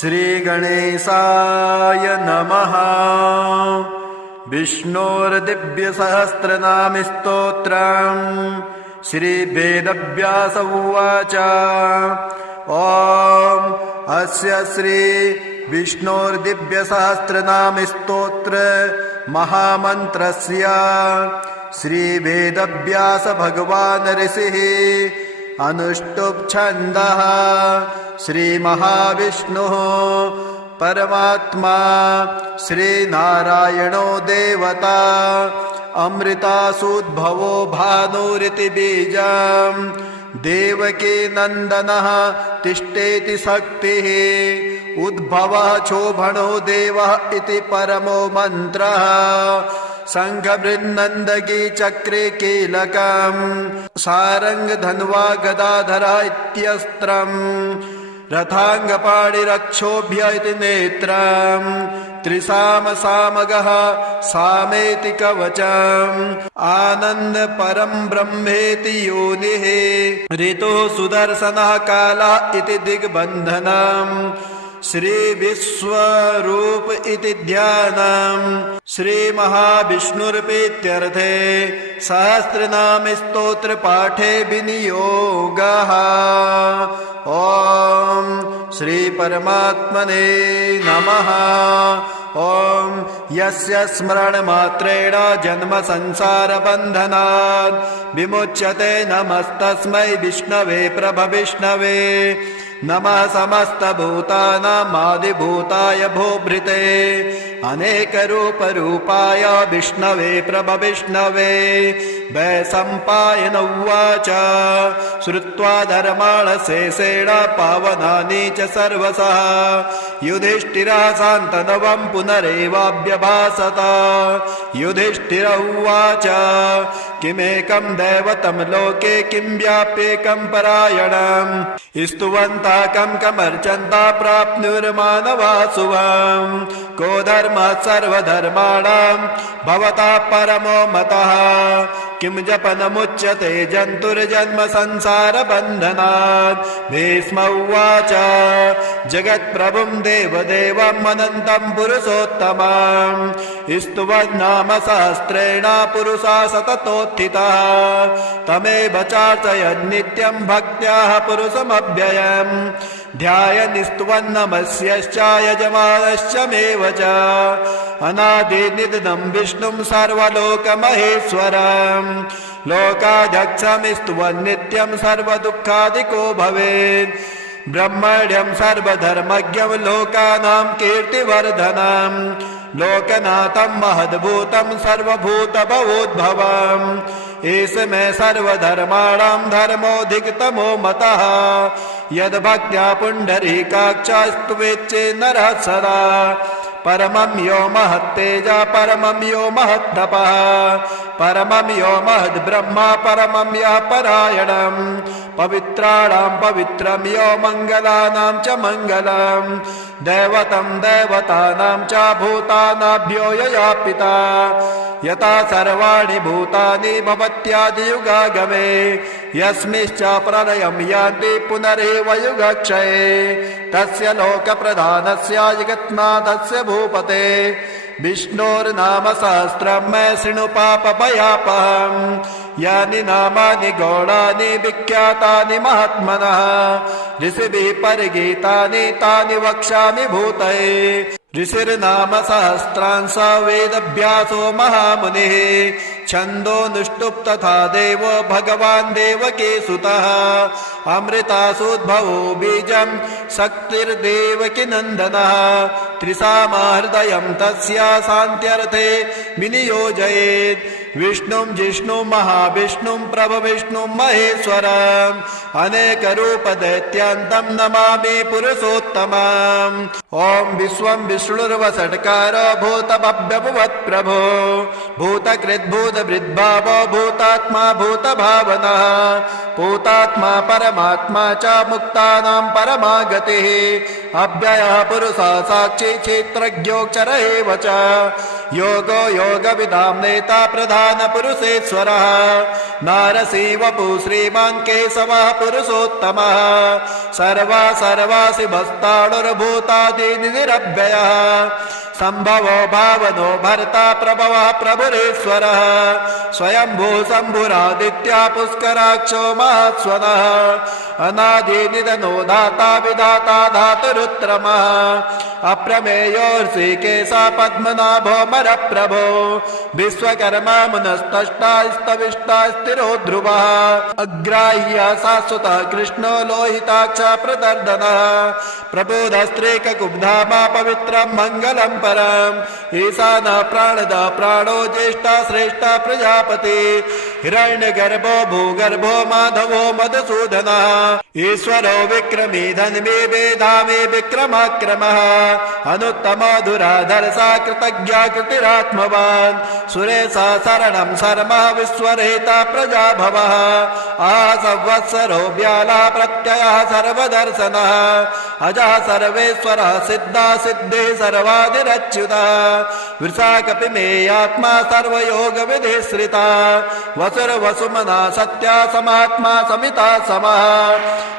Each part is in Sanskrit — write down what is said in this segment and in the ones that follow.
श्रीगणेशाय नमः। विष्णोर्दिव्यसहस्रनामस्तोत्रम् श्रीवेदव्यास उवाच। ॐ अस्य श्री विष्णोर्दिव्यसहस्रनामस्तोत्र महामन्त्रस्य श्रीवेदव्यास भगवान् ऋषिः अनुष्टुप् छन्दः। श्रीमहाविष्णुः परमात्मा श्रीनारायणो देवता अमृतासूद्भवो भानुरिति बीजम् देवकी नन्दनः तिष्ठेति शक्तिः उद्भवः शोभनो देवः इति परमो मन्त्रः। शङ्खबृन्नन्दगी चक्रे कीलकम् सारङ्ग धन्वा गदाधरः इत्यस्त्रम् रथाङ्गपाणिरक्षोभ्य इति नेत्रम् त्रिसाम सामगः सामेति कवचम् आनन्द परं ब्रह्मेति योनिः ऋतुः सुदर्शनः कालः इति दिग्बन्धनम् श्री विश्वरूप इति ध्यानम् श्री महाविष्णुर्प्रीत्यर्थे सहस्रनाम स्तोत्र पाठे विनियोगः। ॐ श्री परमात्मने नमः। ॐ यस्य स्मरणमात्रेण जन्म संसार बन्धनात् विमुच्यते नमस्तस्मै विष्णवे प्रभविष्णवे। नमः समस्तभूतानामादिभूताय भूभृते अनेकरूपरूपाय विष्णवे प्रभविष्णवे। वैशम्पायन उवाच श्रुत्वा धर्माणशेषेण पावनानि च सर्वशः युधिष्ठिरः शान्तनवं पुनरेवाभ्यभाषत। युधिष्ठिर उवाच किमेकं दैवतं लोके किं व्याप्येकं परायणम् स्तुवन्तः कं कमर्चन्तः प्राप्नुर्मानवा शुभम्। को धर्मः सर्वधर्माणां भवतः परमो मतः किं जपनमुच्यते जन्तुर्जन्म संसार बन्धनात्। भीष्म उवाच जगत्प्रभुं देवदेवम् अनन्तं पुरुषोत्तमम् स्तुवन्नाम सहस्रेण पुरुषा सततोत्थितः तमेव चार्चयन्नित्यं भक्त्याः पुरुषमव्ययम्। ध्यायन् स्तुवन्नमस्यश्च यजमानश्च मेव च अनादिनिधनं विष्णुं सर्वलोकमहेश्वरम्। लोकाध्यक्षं स्तुवन्नित्यं सर्वदुःखादिको भवेत्। ब्रह्मण्यं सर्वधर्मज्ञं लोकानां कीर्तिवर्धनम् लोकनाथं महद्भूतं सर्वभूतभवोद्भवम्। एष मे सर्वधर्माणां धर्मोऽधिकतमो मतः यद्भक्त्या पुण्डरीकाक्षस्तुवेच्चे नरः सदा। परमं यो महत्तेजा परमं यो महत्तपः परमं यो महद्ब्रह्मा परमं यः परायणम्। पवित्राणां पवित्रं यो मङ्गलानां च मङ्गलम् दैवतं दैवतानां च भूतानाभ्यो यया पिता। यथा सर्वाणि भूतानि भवत्यादियुगागमे यस्मिश्च प्रलयं यान्ति पुनरेव युगक्षये तस्य लोकप्रधानस्य जगन्नाथस्य भूपते विष्णोर्नाम सहस्रं मे शृणु पापभयापहम्। यानि नामानि गौणानि विख्यातानि महात्मनः ऋषिभिः परिगीतानि तानि वक्ष्यामि भूतये। ऋषिर्नाम सहस्रांश वेदव्यासो महामुनिः छन्दोऽनुष्टुप् तथा देवो भगवान् देवकी सुतः। अमृतासूद्भवो बीजं शक्तिर्देवकी नन्दनः त्रिसामहृदयं तस्य शान्त्यर्थे विनियोजयेत्। विष्णुं जिष्णुं महाविष्णुं प्रभविष्णुं महेश्वरम् अनेकरूपदैत्यान्तं नमामि पुरुषोत्तमम्। ॐ विश्वं विष्णुर्वषट्कारो भूतभव्यभुवत्प्रभो भूतकृद्भूतभृद्भावो भूतात्मा भूतभावनः भूतात्मा परमात्मा च मुक्तानां परमागतिः अव्ययः पुरुषः साक्षी क्षेत्रज्ञोऽक्षर एव च योगो योगविदां नेता प्रधानपुरुषेश्वरः नारसिंहवपु श्रीमान् केशवः पुरुषोत्तमः सर्वा सर्वासि भस्ताणुर्भूतादिनिरव्ययः संभवो भावनो भर्ता प्रभवः प्रभुरेश्वरः स्वयंभू शम्भुरादित्या पुष्कराक्षो महास्वनः अनादिनिधनो दाता विधाता धातुरुत्तमः अप्रमेयो ऋषिकेशः पद्मनाभो मरप्रभो विश्वकर्मा मुनस्तष्टा स्तविष्टा स्थिरो ध्रुवः अग्राह्य शाश्वतः कृष्णो लोहिताक्ष प्रदर्दनः प्रबोधस्त्रीककुब्धामा पवित्रं मङ्गलं परम् ईशानः प्राणदः प्राणो ज्येष्ठा श्रेष्ठा प्रजापति हिरण्यगर्भो भूगर्भो माधवो मधुसूदनः ईश्वरो विक्रमी धन्वी वेधामी विक्रमाक्रमः अनुत्तमो धुराधर्षा कृतज्ञा कृतिरात्मवान् सुरेशः शरणं शर्मः विश्वरेता प्रजाभवः संवत्सरो व्यालः प्रत्ययः सर्वदर्शनः अजः सर्वेश्वरः सिद्धा सिद्धिः सर्वादिरच्युतः वृषा कपिमेयात्मा सर्वयोगविधिश्रिता वसुर्वसुमना सत्या समात्मा समिता समः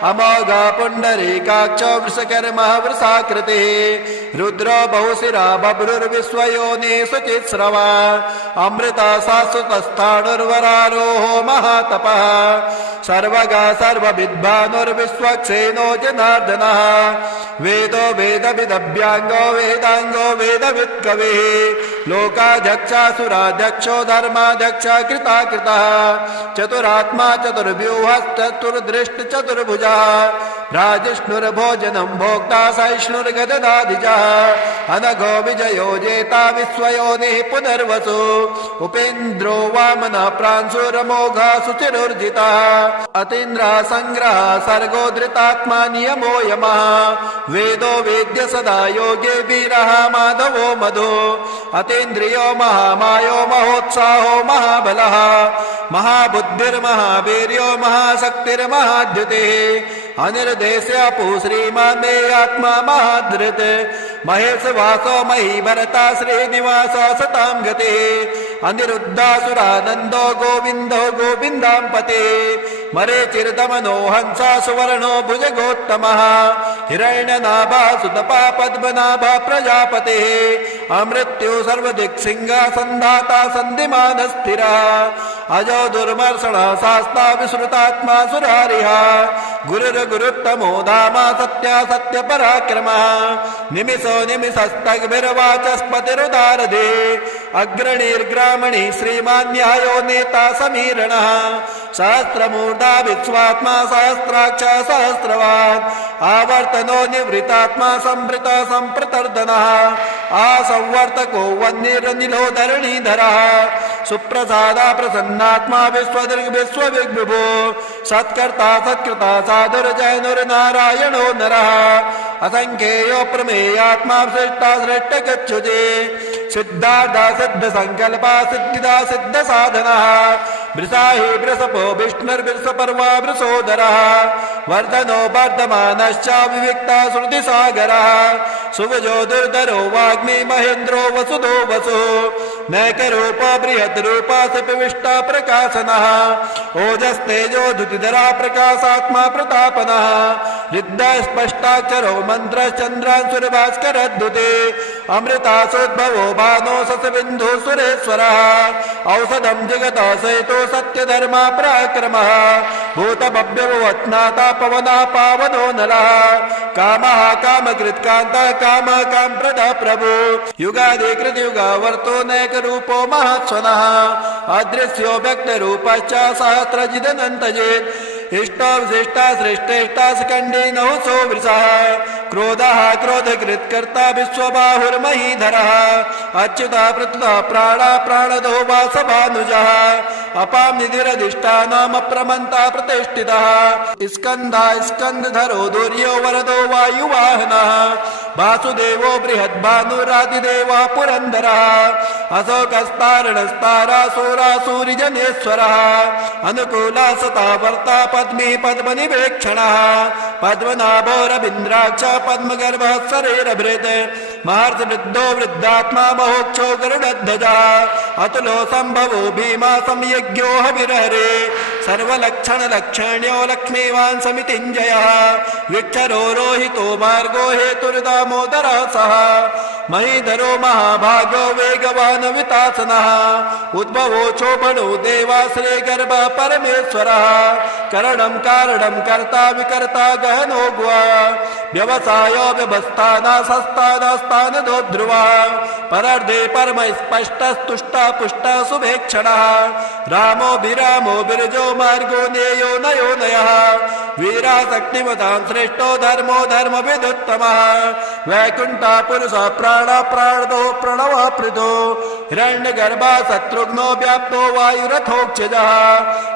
अमोघा पुण्डरीकाक्षो वृषकर्मः वृषाकृतिः रुद्रो बहुशिरा बभ्रुर्विश्वयोनिः शुचिस्रवा अमृता शाश्वतस्थाणुर्वरारोहो महातपः सर्वगा सर्वविद्वानुर्विश्वक्सेनो जनार्दनः वेदो वेदविदभ्यांगो वेदांगो वेदवित्कविः लोकाध्यक्षासुराध्यक्षो धर्माध्यक्ष कृताकृतः चतुरात्मा चतुर्व्यूहश्चतुर्दृष्ट चतुर्भुजः राजिष्णुर्भोजनं भोक्ता सहिष्णुर्गददाधिजः अनघो विजयो जेता विश्वयोनिः पुनर्वसु उपेन्द्रो वामनः प्रांशुरमोघा शुचिरुर्जितः अतीन्द्रः संग्रह सर्गो धृतात्मा नियमो यमः वेदो वेद्य सदा योगे वीरः माधवो मधु अतीन्द्रियो महामायो महोत्साहो महाबलः महाबुद्धिर्महावीर्यो महाशक्तिर्महाद्युतिः अनिर्देश्यपु श्रीमान् मे आत्मा महाधृत् महेश वासो मही भरता श्रीनिवास सतां गतिः अनिरुद्धासुरानन्दो गोविन्दो गोविन्दाम्पते मरीचिर्दमनो हंसा सुवर्णो भुजगोत्तमः हिरण्यनाभा सुतपा पद्मनाभा प्रजापतिः अमृत्यु सर्वदिक्सिंहा सन्धाता सन्धिमान् स्थिरः अजो दुर्मर्षणः शास्ता विश्रुतात्मा सुरारिः गुरुर्गुरुत्तमो धामा सत्या सत्यपराक्रमः निमिषो निमिषस्तग्भिर्वाचस्पतिरुदारधे अग्रणीर्ग्रामणी श्रीमान् न्यायो नेता समीरणः सहस्रमूर्धा विश्वात्मा सहस्राक्ष सहस्रवान् आवर्तनो निवृतात्मा संवृत संप्रतर्दनः आसंवर्तको वह्निरनिलो धरणीधरः सुप्रसादा प्रसन्नात्मा विश्वविग्विभो सत्कर्ता सत्कृता साधुर्जैनुर्नारायणो नरः असंख्येयो प्रमेयात्मा श्रेष्ठा श्रेष्ठ गच्छुते सिद्धार्था सिद्ध संकल्पा सिद्धिदा सिद्ध साधनः वृषाहि वृषपो विष्णुर्वृषपर्वा वृषोदरः वर्धनो वर्धमानश्च विविक्ता श्रुतिसागरः सुवजो दुर्धरो वाग्मी महेन्द्रो वसुदो वसु नैकरूप बृहद्रूपा सपिविष्टा प्रकाशनः ओजस्तेजो धुतिधरा प्रकाशात्मा प्रतापनः रिद्ध स्पष्टाक्षरो मन्त्रश्चन्द्रांशुर्भास्करद्युते अमृतासोद्भवो भानो ससबिन्धु सुरेश्वरः औषधं जगतः सहितो सत्यधर्मा पराक्रमः भूतभव्यवत्नाता पवना पावनो नरः कामः कामकृत्कान्तः कामः कामप्रदः प्रभु युगादिकृतयुगावर्तो नैकरूपो महत्स्वनः अदृश्यो व्यक्तरूपश्च सहस्रजिदनन्तजेत् इष्टो विशिष्टा श्रेष्ठेष्टा स्कन्धे नहुसो वृषः क्रोधः क्रोधकृत्कर्ता विश्वबाहुर्महीधरः अच्युतः पृथुतः प्राणा प्राणदो वासभानुजः अपां निधिरधिष्ठानमप्रमन्ता प्रतिष्ठितः स्कन्धा स्कन्धधरो दुर्यो वरदो वायुवाहनः वासुदेवो बृहद्भानुरादिदेवः पुरन्दरः अशोकस्तारणस्तारासुरासुरिजनेश्वरः अनुकूला सता वर्ता पद्मी पद्मनिवेक्षणः पद्मनाभो रवीन्द्राक्ष पद्मगर्भः शरीरभृत् महर्षि वृद्धो वृद्धात्मा महोक्षो गरुडध्वजा अतुलो संभवो भीमा संयज्ञो हविरहरे सर्वलक्षण लक्षण्यो लक्ष्मीवान् समितिञ्जयः विक्षरो रोहितो मार्गो हेतुर्दामोदरः सः महीधरो महाभागो वेगवान् वितासनः उद्भवो चोपणो देवाश्रे गर्भ परमेश्वरः करणं कारणं कर्ता विकर्ता गहनो गुहा व्यवसायो व्यवस्थाना सस्तानास्तानदो ध्रुवा परर्धे परम स्पष्टस्तुष्टा पुष्टा शुभेक्षणः रामो विरामो बिरजो मार्गो नेयो नयो नयः वीराशक्तिमतां श्रेष्ठो धर्मो धर्मविदुत्तमः वैकुण्ठा पुरुषः प्राणा प्राणदो प्रणवः पृथो हिरण्यगर्भा शत्रुघ्नो व्याप्तो वायुरथोक्षजः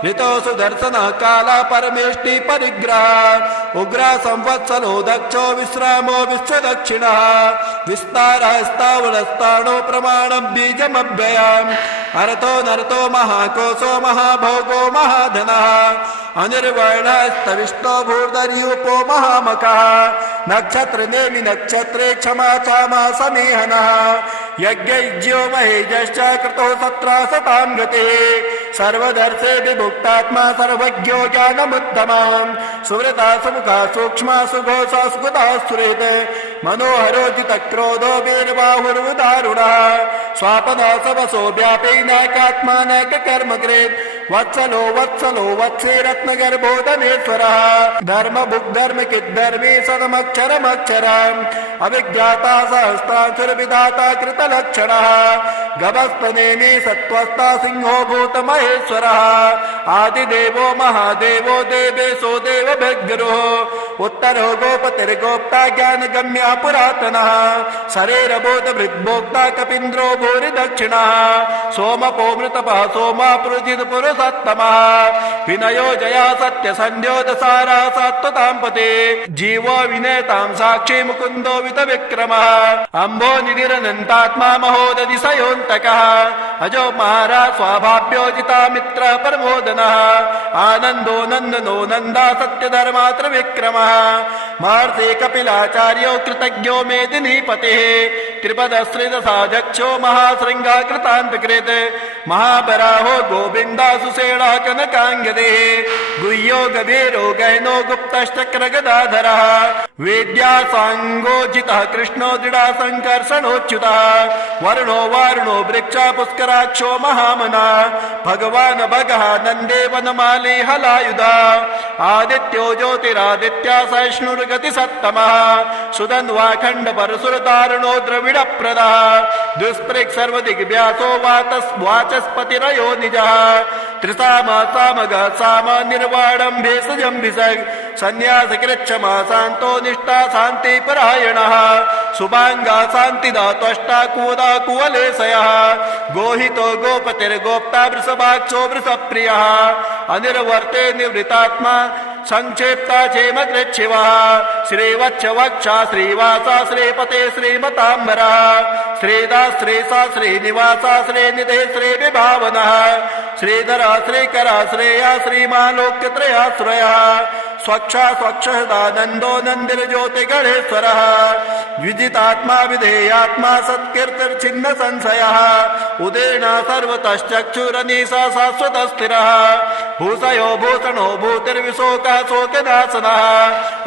ऋतो सुदर्शनः काला परमेष्टि परिग्रह उग्रा संवत्सरो दक्षो विश्रामो विश्वदक्षिणः विस्तारः स्थावरस्ताणो प्रमाणं बीजमव्ययम् अर्थो नरतो महाकोशो महाभोगो महाधनः अनिर्वर्णस्तविष्टो भूर्धर्यूपो महामकः नक्षत्र नेमि नक्षत्रे क्षमा चामा समीहनः यज्ञज्ञो महेजश्च कृतो सत्रासतां गतिः सर्वदर्शे विभुक्तात्मा सर्वज्ञो ज्ञानमुत्तमम् सुवृता सुमुखा सूक्ष्मा सुघोषा सुगता सुहृत् मनोहरो जितक्रोधो वीरबाहुरुदारुणः स्वापदा सवसो व्यापैनाकात्मा नैककर्मकृत् वत्सलो वत्सलो वत्से रत्नगर्भो धनेश्वरः धर्मभुग्धर्मकिद्धर्मी सदमक्षरमक्षरम् अविज्ञाता सहस्रासुरविधाता कृतलक्षणः गवस्पनेमि सत्त्वस्था सिंहो भूतमहेश्वरः आदिदेवो महादेवो देवेशो देवभिर्गुरुः उत्तरो गोपतिर्गोप्ता ज्ञानगम्या पुरातनः शरीरबोधभृद्भोक्ता कपीन्द्रो भूरि दक्षिणः सोमपो मृतपः सोमा पुरुषिदपुरुषोत्तमः विनयो जया सत्यसन्ध्यो दसारा सात्वताम्पते जीवो विनेतां साक्षी मुकुन्दो वितविक्रमः अम्भो निधिरनन्तात्मा महोदधिशयोऽन्तकः अजो महाराज स्वाभाव्योजिता मित्र परमोदनः आनन्दो नन्दनो नन्दा सत्यधर्मा त्रिविक्रमः महर्षि कपिलाचार्यो कृतज्ञो मेदिनीपतिः त्रिपदश्रीदशाध्यक्षो महाशृङ्गा कृतान्तकृत् महाबराहो गोविन्दा सुषेणः कनकाङ्गदेः गुह्यो गभीरो गहनो गुप्तश्चक्रगदाधरः वेद्या साङ्गोजितः कृष्णो दृढा सङ्कर्षणोच्युतः वर्णो वारुणो वृक्षा पुष्कराक्षो महामना भगवान् भगः नन्दे वनमाली हलायुधा आदित्यो ज्योतिरादित्या सहिष्णुर्गतिसत्तमः सुधन्वाखण्ड परशुरतारुणो द्रविडप्रदः दुष्पृक् सर्वदिग्व्यासो वाचस्पतिरयो निजः त्रिसामा सामगः साम निर्वाणं भेषजं भिषग् सन्न्यासकृच्छमा शान्तो निष्ठा शान्तिपरायणः शुभाङ्गा शान्तिदा त्वष्टा कुवदा कुवलेशयः गोहितो गोपतिर्गोप्ता वृषभाक्षो वृषप्रियः अनिर्वर्ते निवृतात्मा संक्षेप्ता क्षेमकृच्छिवः श्रीवत्सवक्षा श्रीवासा श्रीपते श्रीमताम्बरः श्रीदा श्रीसा श्रीनिवासा श्रीनिधे श्रीविभावनः श्रीधरा श्रीकरा श्रेया श्रीमालोक्यत्रयाश्रयः स्वक्षा स्वक्षदानन्दो नन्दिर्ज्योतिगणेश्वरः विजितात्मा विधेयात्मा सत्कीर्तिर्छिन्न संशयः उदेना सर्वतश्चक्षुरनीशा शाश्वत स्थिरः भूषयो भूषणो भूतिर्विशोकः शोकनाशनः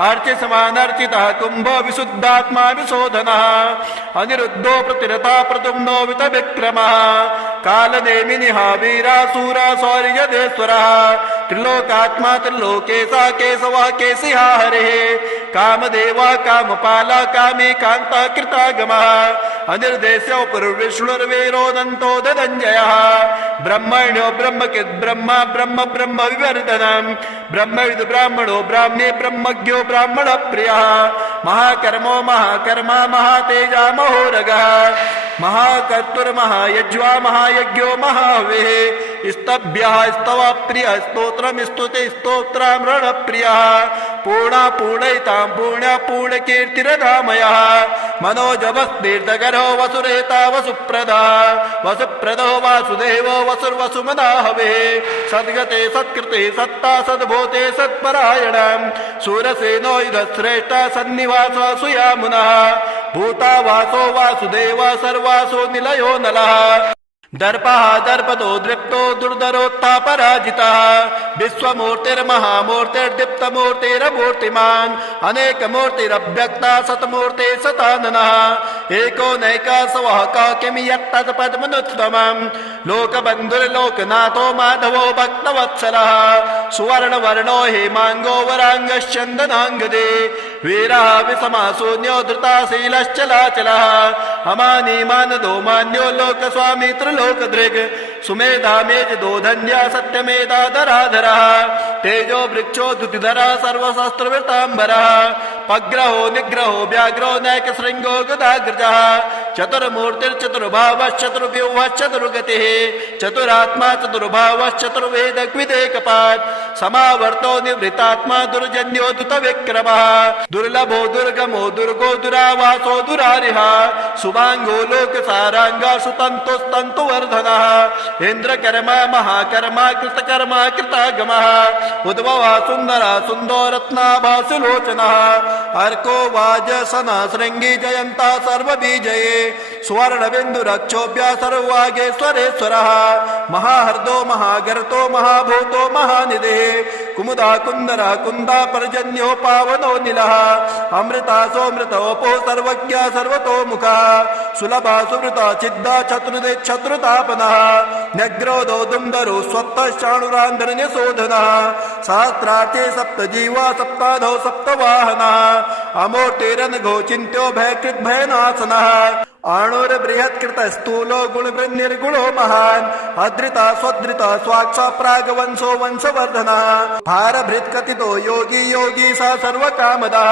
अर्चिसमानर्चितः कुम्भो विशुद्धात्मा विशोधनः अनिरुद्धो प्रतिरता प्रद्युम्नो वितविक्रमः कालनेमिनिः वीरासूरा शौर्यदेश्वरः त्रिलोकात्मा त्रिलोकेशा केशवः केशिहा हरिः कामदेवा कामपाला कामी कान्ता कृतागमः अनिर्देश्यो पुरुर्विष्णुर्वीरोदन्तो धनञ्जयः ब्रह्मण्यो ब्रह्मकिद् ब्रह्मा ब्रह्म ब्रह्म विवर्धनम् ब्रह्मविद् ब्राह्मणो ब्राह्मे ब्रह्मज्ञो ब्राह्मण प्रियः महाकर्मो महाकर्मा महातेजा महोरगः महाकर्तुर्महायज्वा महायज्ञो महाहविः स्तभ्यः स्तवः प्रियः स्तोत्रं स्तुते स्तोत्रामृण प्रियः पूर्णा पूर्णयितां पुण्या पूर्णकीर्तिरधामयः मनोजवस्तीर्थकरो वसुरेता वसुप्रदा वसुप्रदो वासुदेवो वसुर्वसुमना हविः सद्गते सत्कृते सत्ता सद्भूते सत्परायणम् शूरसेनो युधश्रेष्ठ सन्निवासो सुयामुनः भूता वासो वासुदेव सर्वासो निलयो नलः दर्पः दर्पदो दृप्तो दुर्धरोत्थापराजितः विश्वमूर्तिर्महामूर्तिर्दीप्तमूर्तिरमूर्तिमान् अनेकमूर्तिरव्यक्ता सतमूर्ते सताननः एको नैकासवः किं यत्तत्पद्मनुत्तमम् लोकबन्धुर्लोकनाथो माधवो भक्तवत्सलः सुवर्णवर्णो हेमाङ्गो वराङ्गश्चन्दनाङ्गदे वीरः विषमाशून्यो धृताशीलश्चलाचलः अमानी मानदो मान्यो लोकस्वामी लोकदृग सुमेधा मेज दो धन्या सत्यमेधा धराधरः तेजो वृक्षो दुतिधरः सर्वशास्त्रवृतांबरः पग्रहो निग्रहो व्याघ्रो नैक श्रृंगो गदाग्रजः चतुर्मूर्तिर्चतुर्भावश्चतुर्व्यूहश्चतुर्गतिः चतुरात्मा चतुर्भावश्चतुर्वेदग्विदेकपात् समावर्तो निवृतात्मा दुर्जन्यो दुतविक्रमः दुर्लभो दुर्गमो दुर्गो दुरावासो दुरारिः सुभांगो लोकसारांगा सुतंतुस्तंतु वर्धनः इंद्रकर्मा महाकर्मा कृतकर्मा कृतागमः उद्भवः सुंदरः सुंदो रत्नाभासुलोचनः अर्को वाजसना श्रृंगी जयंता सर्वबीजये स्वर्णबिन्दुरक्षोभ्य सर्ववागेश्वरेश्वरः महाहर्दो महागर्तो महाभूतो महानिधिः कुमुदा कुंदरा कुंदा पर्जन्यो पावनो निलः अमृता सोमृतोपो सर्वज्ञ सर्वतो मुखः सुलभा सुमृता चिद्दा चतुर्दे शत्रुतापनः न्यग्रोधो दुंदरो स्वत्तश्चाणुरान्धन्यशोधनः सहस्रार्थे सप्तजीवा सप्ताधो सप्तवाहनः अमूर्तिरनघो चिन्त्यो भयकृत् भयनाशनः आणुर बृहत्कृत स्थूलो गुणवृन्निर्गुणो महान् अद्रिता स्वद्रिता स्वाक्षा प्रागवंशो वंशवर्धनः भारभृत् कथितो योगी योगी स सर्वकामदः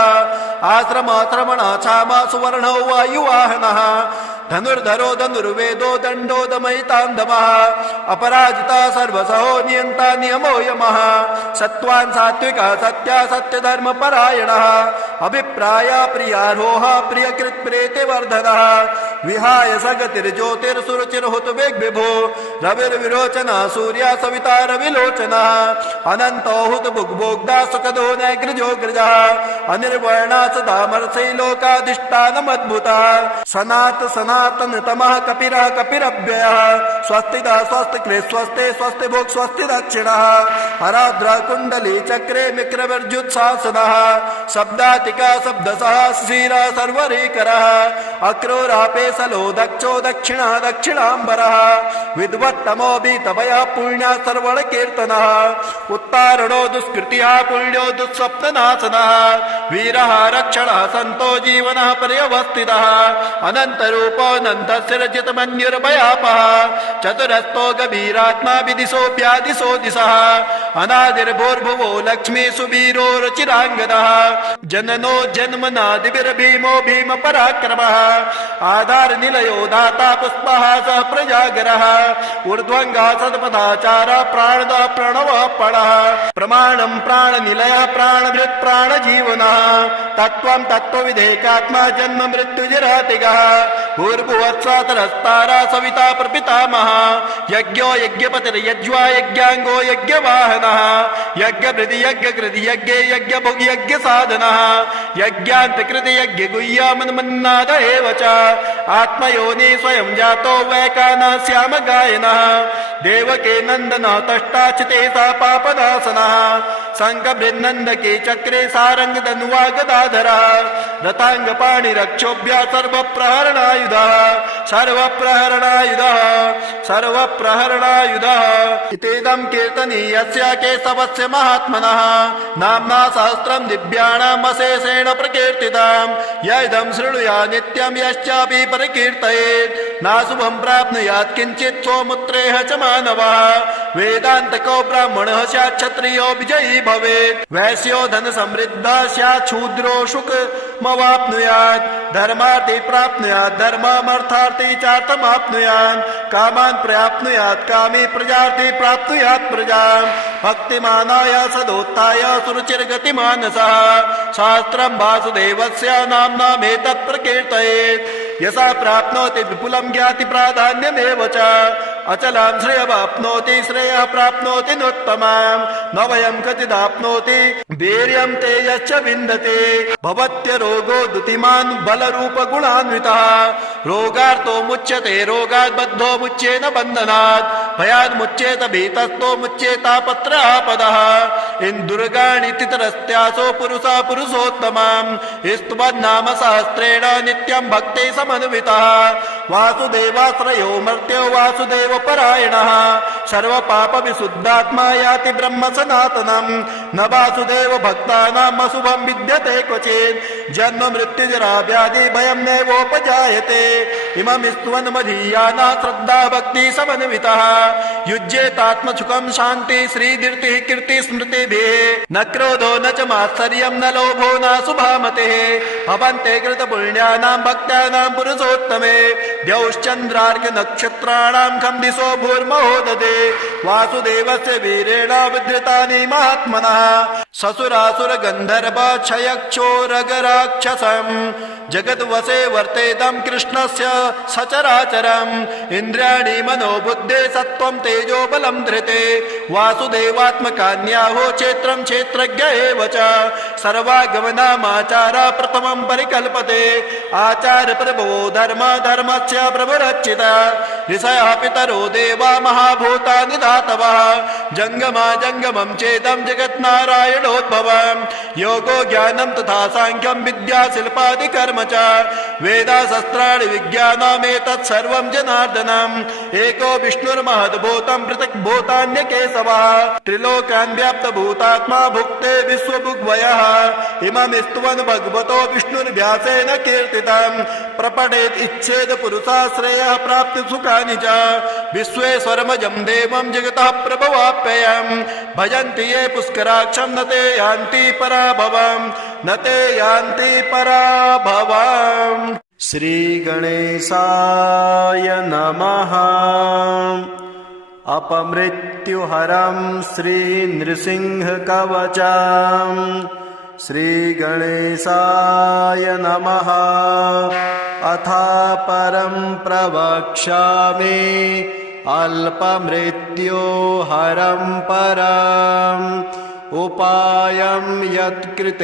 आश्रमाश्रमणः क्षामा सुवर्णो वायुवाहनः धनुर्धरो धनुर्वेदो दंडो दमयितांदमः अपराजिता सर्वसहो नियंता नियमो यमः सत्वान् सात्विका सत्या सत्यधर्म परायणः अभिप्राय प्रियारोह प्रियकृत् प्रेते वर्धनः विहाय सगतिर्ज्योतिर्सुरुचिर्हुत विभो रविर्विरोचनः सूर्या सविता रविलोचनः अनंतो हुत भुग्भोग्धा सुखदो नैग्रजो ग्रजः अनिर्वर्णा सदामर्षै लोकाधिष्ठानमद्भुतः सनात सनातन तमः कपिरः कपिरव्ययः स्वस्तिदा स्वस्तिकृ स्वस्ते स्वस्ति भोग स्वस्ति दक्षिणः हराद्रा कुंडली चक्रे मिक्रवर्जुत्सासनः शब्दातिका शब्दसः शिशिरः सर्वरीकरः अक्रूरापेसलो दक्षो दक्षिणः दक्षिणांबरः विद्वत्तमो बीतभयः पुण्यः सर्वण कीर्तनः उत्तारणो दुष्कृतिः पुण्यो दुःस्वप्ननाशनः वीरः रक्षणः संतो जीवनः पर्यवस्थितः अनन्तरूपोऽनन्तशिरजितमन्युर्भयापः चतुरस्तो गभीरात्मा विदिशोऽप्यादिशो दिशः अनादिर्भूर्भुवो लक्ष्मी सुवीरो रुचिराङ्गदः जननो जन्मनादिभिर्भीमो भीम पराक्रमः आधार निलयो दाता पुष्पः सह प्रजागरः ऊर्ध्वङ्गः सदपदाचारः प्राणदः प्रणवः पणः प्रमाणं प्राणनिलयः प्राणभृत् प्राणजीवनः तत्त्वं तत्त्वविधेकात्मा जन्म मृत्युजरातिगः भूर्भुवत्सातरस्तारा सविता प्रपितामहः यज्ञो यज्ञपतिर्यज्वा यज्ञाङ्गो यज्ञवाहनः यज्ञभृति यज्ञकृति यज्ञे यज्ञभुग् यज्ञसाधनः यज्ञान्तकृति यज्ञगुह्यामन्मन्नाद एव च आत्मयोनि स्वयं जातो वैकानः श्यामगायनः देवके नन्दनः तष्टाचिते सा पापनाशनः शङ्खबृन्नन्दके चक्रे सारङ्गधनुवा गदाधरः रताङ्गपाणिरक्षोभ्यः सर्वप्रहरणायुधः सर्वप्रहरणायुधः सर्वप्रहरणायुधः इत्येदं कीर्तनीयस्य केशवस्य महात्मनः नाम्ना सहस्रं दिव्याणाम् अशेषेण प्रकीर्तितम् य इदं शृणुया नित्यं यश्चापि परिकीर्तयेत् नाशुभं प्राप्नुयात् किञ्चित् स्वमुत्रेह च मानवः वेदान्तको ब्राह्मणः स्यात् क्षत्रियो विजयी भवेत् वैश्यो धन समृद्धः स्यात् शूद्रो सुखमवाप्नुयात् धर्मार्थी प्राप्नुयात् धर्ममर्थार्थी चार्थमाप्नुयात् कामान् प्राप्नुयात् कामी प्रजार्थी प्राप्नुयात् प्रजाम् भक्तिमानाय सदोत्थाय सुरुचिर्गतिमानसः शास्त्रं वासुदेवस्य नाम्नामेतत् प्रकीर्तयेत् यसा प्राप्नोति विपुलं ज्ञाति प्राधान्यमेव च अचलां श्रेयमाप्नोति श्रेयः प्राप्नोति नोत्तमाम् न वयं कचिदाप्नोति वीर्यं तेजश्च विन्दते भवत्यरोगो दुतिमान् बलरूपगुणान्वितः रोगार्तो मुच्यते रोगात् बद्धो मुच्येत बन्धनात् भयात् मुच्येत भीतस्तो मुच्येतापत्रापदः इन्दुर्गाणि तितरस्त्यासो पुरुषा पुरुषोत्तमाम् स्तुवन्नाम सहस्रेण नित्यं भक्ते समन्वितः वासुदेवाश्रयो मर्त्यो वासुदेव परायणः सर्वपापविशुद्धात्मा याति ब्रह्म सनातनम् न वासुदेव भक्तानाम् अशुभं विद्यते क्वचित् जन्म मृत्युजरा व्याधि भयं नैवोपजायते इमं स्तुवन् मदीयाना श्रद्धा भक्ति समन्वितः युज्येतात्मसुखं शान्ति श्रीदीर्तिः कीर्ति स्मृतिभिः न क्रोधो न च मात्सर्यं न लोभो न शुभामतिः भवन्ते कृतपुण्यानां भक्तानां पुरुषोत्तमे द्यौश्चन्द्रार्क नक्षत्राणां खं दिशो भूर्महोदधे वासुदेवस्य वीरेण विधृतानि महात्मनः ससुरासुर गन्धर्व क्षयक्षोरगराक्षसम् जगद्वसे वर्तेदं कृष्णस्य सचराचरम् इन्द्रियाणि मनोबुद्धे सत्त्वं तेजो बलं धृते वासुदेवात्मकान्याहो क्षेत्रं क्षेत्रज्ञ एव च सर्वागमनामाचार प्रथमं परिकल्पते आचार्य प्रभो धर्म धर्मस्य प्रभुरच्चिता ऋषयः पितरो देवा महाभूतानि धातवः जङ्गमा जङ्गमं चेदं जगन्नारायणोद्भवम् योगो ज्ञानं तथा साङ्ख्यं विद्या शिल्पादि कर्म च वेदाशस्त्राणि विज्ञानमेतत् सर्वं जनार्दनम् एको विष्णुर्महद्भूतं पृथक् भूतान्यकेशवः त्रिलोकान् व्याप्तभूतात्मा भुक्ते विश्वभुग्वयः इमं स्तुवन् भगवतो विष्णुर्व्यासेन कीर्तितम् प्रपठेत् इच्छेद पुरुषाश्रयः प्राप्ति सुखानि च विश्वेश्वरमजं देवं जगतः प्रभवाप्ययम् भजन्ति ये पुष्कराक्षं न ते यान्ति पराभवम् न ते यान्ति पराभवम् श्रीगणेशाय नमः अपमृत्युहरं श्रीनृसिंहकवचम् श्रीगणेशाय नमः अथा परं प्रवक्ष्यामि अल्पमृत्युहरं परम् उपायं यत्कृतेनाङ्गं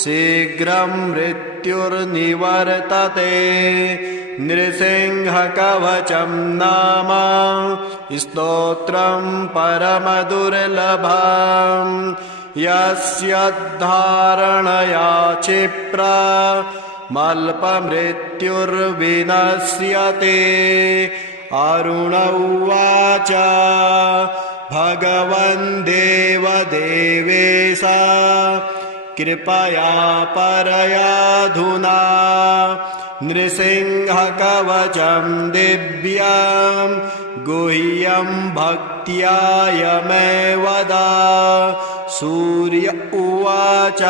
शीघ्रं मृत्युर्निवर्तते नृसिंहकवचं नाम स्तोत्रं परमदुर्लभम् यस्य धारणया क्षिप्रा मल्पमृत्युर्विनश्यते अरुण उवाच भगवन् देवदेवेश कृपया परयाधुना नृसिंहकवचं दिव्यं गुह्यं भक्त्याय मे वद सूर्य उवाच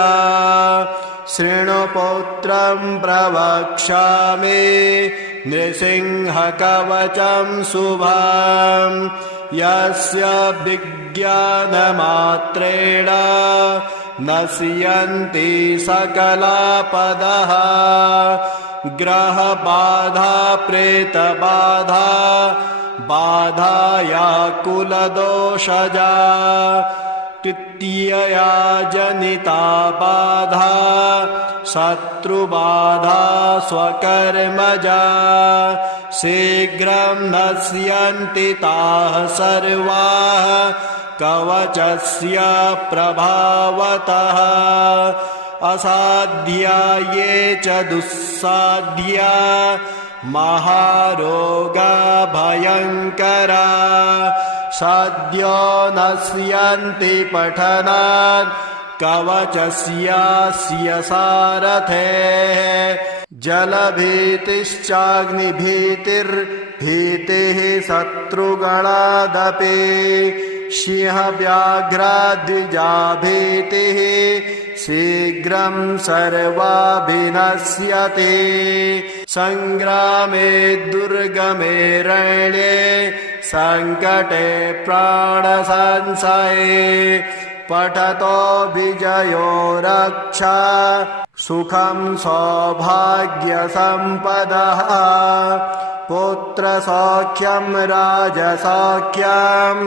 शृणु पौत्रं प्रवक्ष्यामि नृसिंहकवचं शुभम् यस्य विज्ञानमात्रेण नश्यन्ति सकलापदः ग्रहबाधा प्रेतबाधा बाधाया कुलदोषजा तृतीयया जनिता बाधा शत्रुबाधा स्वकर्मजा शीघ्रं नश्यन्ति ताः सर्वाः कवचस्य प्रभावतः असाध्या ये च दुस्साध्या महारोगा भयङ्करा साध्यो नश्यन्ति पठनात् कवचस्यास्य सारथेः जलभीतिश्चाग्निभीतिर्भीतिः शत्रुगणादपि सिंहव्याघ्राद्विजाभीतिः शीघ्रं सर्वाभिनश्यति संग्रामे दुर्गमे रण्ये संकटे प्राणसंशये पठतो विजयो रक्षा सुखं सौभाग्यसम्पदः पुत्रसौख्यं राजसौख्यं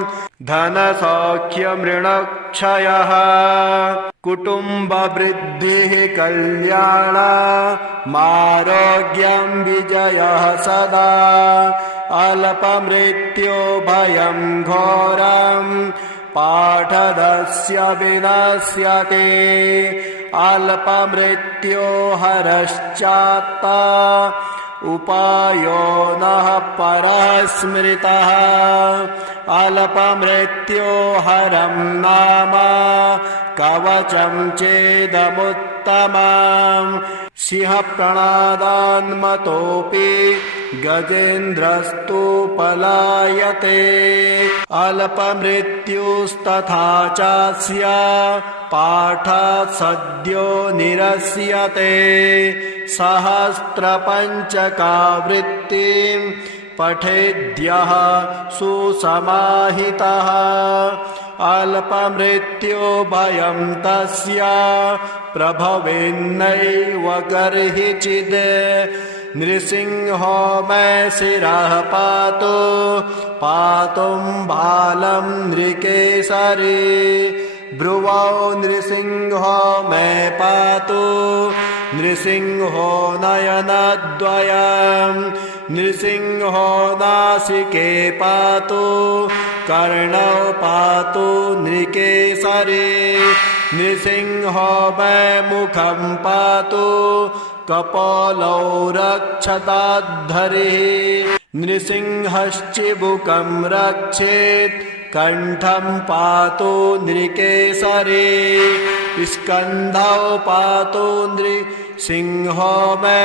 धनसौख्यमृणक्षयः कुटुम्बवृद्धिः कल्याणमारोग्यं विजयः सदा अल्पमृत्यो भयं घोरं पाठदस्य विनश्यते अल्पमृत्यो हरश्चात्ता उपायो नः परः स्मृतः अल्पमृत्यो हरं नाम कवचं चेदमुत्तमम् सिंहप्रणादान्मतोऽपि गजेन्द्रस्तु पलायते अल्पमृत्युस्तथा चास्य पाठात् सद्यो निरस्यते सहस्रपञ्चकावृत्तिं पठेद्यः सुसमाहितः अल्पमृत्यो भयं तस्य प्रभवेन्नैव गर्हिचिद् नृसिंहो मे शिरः पातु पातुं बालं नृकेसरी ब्रुवौ नृसिंहो मे पातु नृसिंहो नयनद्वयम् नृसिंहो नासिके पातु कर्णौ पातु नृकेसरी नृसिंहो मे मुखं पातु कपोलौ रक्षताद्धरिः नृसिंहश्चिबुकं रक्षेत् कंठं पातु नृकेसरी स्कन्धौ पातु नृसिंहो मे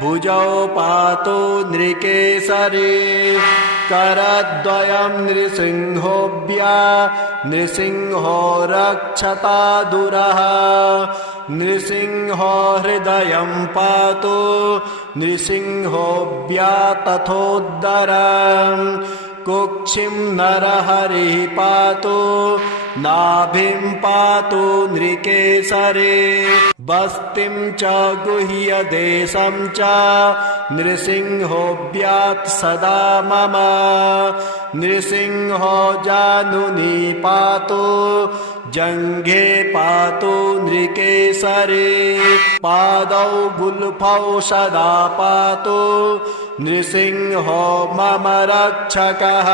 भुजौ पातु नृकेसरी करद्वयं नृसिंहोऽभ्या नृसिंहो रक्षता दुरः नृसिंहो हृदयं पातु नृसिंहोऽभ्या तथोदरम् कुक्षिं नरहरिः पातु नाभिं पातु नृकेसरी बस्तिं च गुह्यदेशं च नृसिंहोऽभ्यात् सदा मम नृसिंहो जानुनी पातु जङ्घे पातु नृकेसरी पादौ गुल्फौ सदा पातु नृसिंहो मम रक्षकः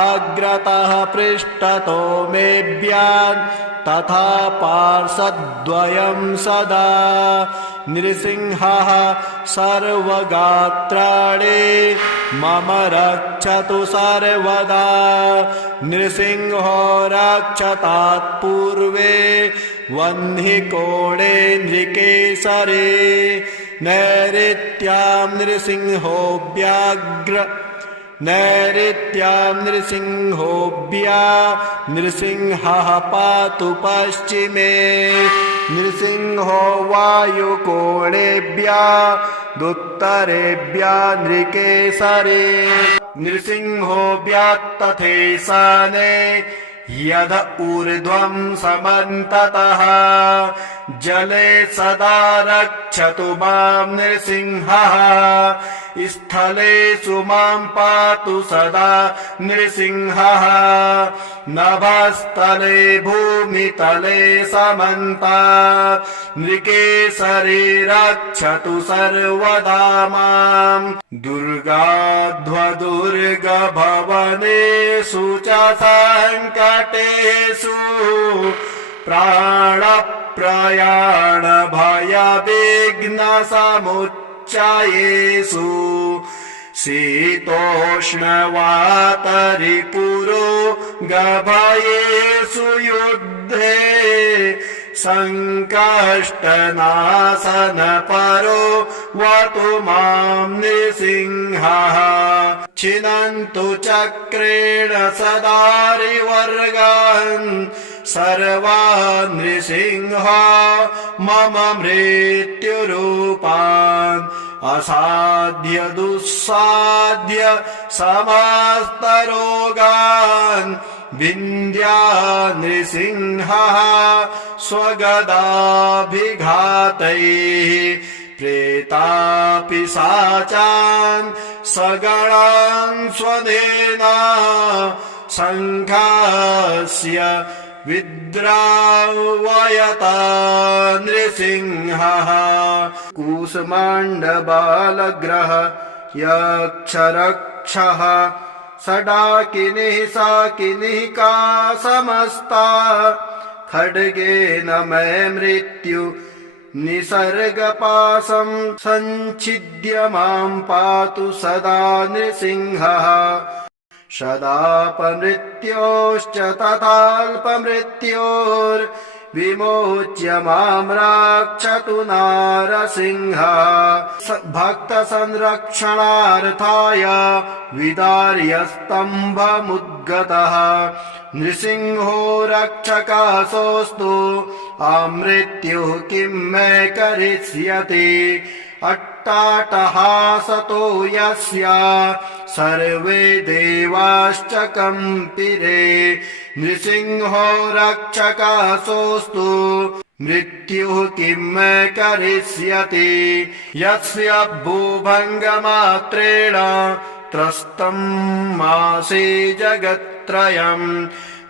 अग्रतः पृष्ठतो मेऽभ्याम् तथा पार्श्वद्वयं सदा नृसिंहः सर्वगात्राणि मम रक्षतु सर्वदा नृसिंहो रक्षतात् पूर्वे वह्निकोणे नृकेसरी नैऋत्यां नृसिंहोऽव्याघ्र नैऋत्यां नृसिंहोऽव्या नृसिंहः पातु पश्चिमे नृसिंहो वायुकोणेभ्यः नृकेसरी नृसिंहोऽव्यात् तथैशाने यद ऊर्ध्वं समन्ततः जले सदा रक्षतु मां नृसिंहः स्थलेषु मां पातु सदा नृसिंहः नभस्तले भूमितले समन्तात् नृकेसरी रक्षतु सर्वदा मां दुर्गाध्वदुर्गभवनेषु च सङ्कटेषु प्राणप्रयाण भयविघ्नसमुच्चयेषु शीतोष्णवातरिपुरो गभयेषु युद्धे संकष्टनाशनपरो वतु मां नृसिंहः छिनन्तु चक्रेण सदारिवर्गान् सर्वान् नृसिंह मम मृत्युरूपान् असाध्य दुस्साध्य समस्तरोगान् विन्द्या नृसिंहः स्वगदाभिघातैः प्रेतापिशाचान् सगणान् स्वनेना शङ्खास्य विद्रावयता नृसिंहः कूष्माण्डबालग्रह यक्षरक्षः षडाकिनिः साकिनिः का समस्ता खड्गेन मे मृत्यु निसर्गपाशं सञ्छिद्य मां पातु सदा नृसिंहः सदापमृत्योश्च तथाल्पमृत्योर्विमोच्य मां रक्षतु नारसिंहः भक्तसंरक्षणार्थाय विदार्यस्तम्भमुद्गतः नृसिंहो रक्षकासोऽस्तु अमृत्युः किं मे करिष्यति अट्टाटहासतो यस्य सर्वे देवाश्च कंपिरे नृसिंहो रक्षकासोऽस्तु मृत्युः किं मे करिष्यति यस्य भूभङ्गमात्रेण त्रस्तं मासे जगत्त्रयम्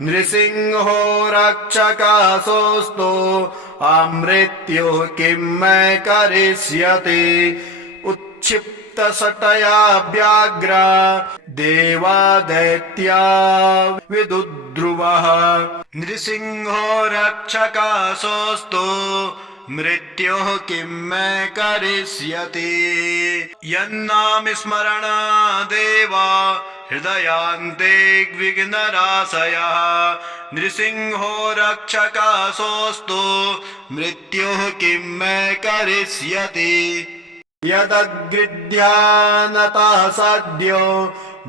नृसिंहो रक्षकासोऽस्तु अमृत्युः किं मे करिष्यति उत्क्षिप्तशटया व्याघ्र देवा दैत्या विदुद्रुवः नृसिंहो रक्षकासोऽस्तु मृत्युः किं मे करिष्यति यन्नाम स्मरण देवा हृदयान्ते विघ्नराशयः नृसिंहो रक्षकासोऽस्तु मृत्युः किं मे करिष्यति यदग्रिध्यानतः सद्यो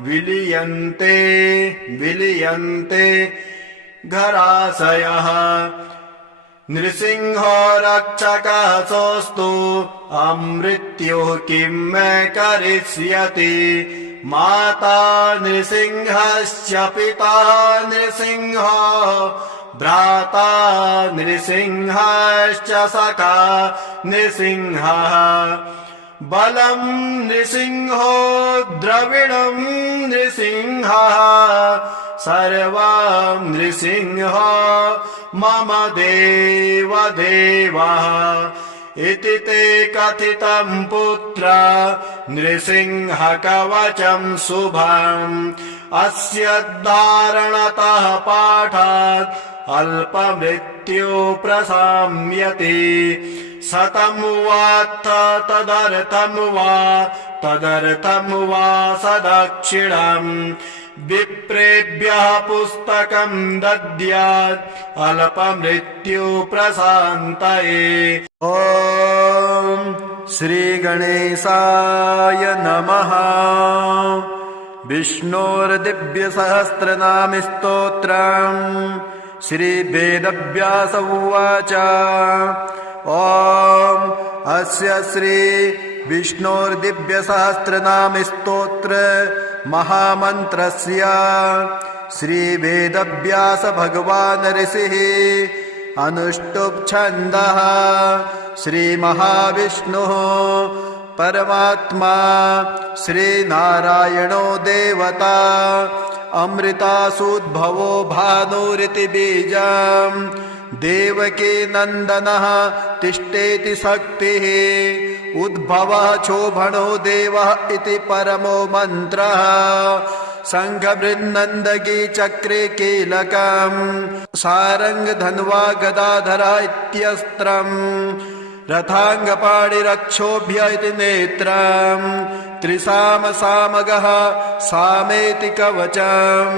विलीयन्ते घराशयः नृसिंहो रक्षकासोऽस्तु अमृत्युः किं मे करिष्यति माता नृसिंहश्च पिता नृसिंहो भ्राता नृसिंहश्च सखा नृसिंहः बलं नृसिंहो द्रविणं नृसिंहः सर्वं नृसिंहो मम देवदेवः इति ते कथितं पुत्र नृसिंहकवचं शुभम् अस्य धारणतः पाठात् अल्पमृत्यो प्रशाम्यति शतं वात्थ तदर्थं वा सदक्षिणम् विप्रेभ्यः पुस्तकं दद्यात् अल्पमृत्यु प्रशान्तये ॐ श्रीगणेशाय नमः विष्णोर्दिव्यसहस्रनामस्तोत्रम् श्रीवेदव्यास उवाच ॐ अस्य श्री विष्णोर्दिव्यसहस्रनामस्तोत्र महामन्त्रस्य श्रीवेदव्यास भगवान् ऋषिः अनुष्टुप् छन्दः श्रीमहाविष्णुः परमात्मा श्रीनारायणो देवता अमृतासूद्भवो भानुरिति बीजम् देवकी नन्दनः तिष्ठेति शक्तिः उद्भवः शोभनो देवः इति परमो मन्त्रः शङ्खबृन्नन्दगी चक्रे कीलकम् सारङ्ग धन्वा गदाधरा इत्यस्त्रम् रथाङ्गपाणिरक्षोभ्य इति नेत्रम् त्रिसामसामगः सामेति कवचम्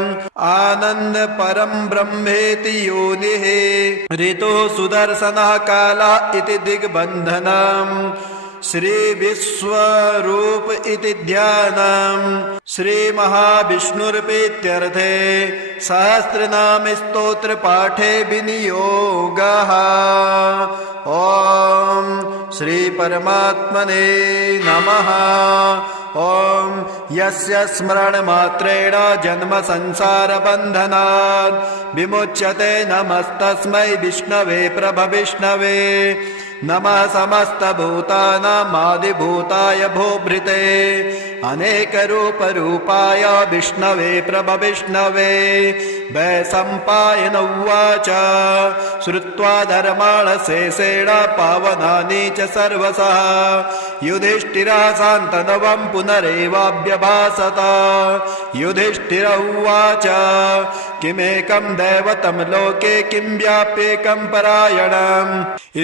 आनन्द परं ब्रह्मेति योनिः ऋतुः सुदर्शनः कालः इति दिग्बन्धनम् श्री विश्वरूप इति ध्यानम् श्री महाविष्णुर्प्रीत्यर्थे सहस्रनाम स्तोत्र पाठे विनियोगः ॐ श्री परमात्मने नमः ॐ यस्य स्मरणमात्रेण जन्म संसारबन्धनात् विमुच्यते नमस्तस्मै विष्णवे प्रभविष्णवे नमः समस्तभूतानामादिभूताय भूभृते अनेकरूपरूपाय विष्णवे प्रभविष्णवे वैशम्पायन उवाच श्रुत्वा धर्माणशेषेण पावनानि च सर्वशः युधिष्ठिरः शान्तनवं पुनरेवाभ्यभाषत युधिष्ठिर उवाच किमेकं दैवतं लोके किं व्याप्येकं परायणम्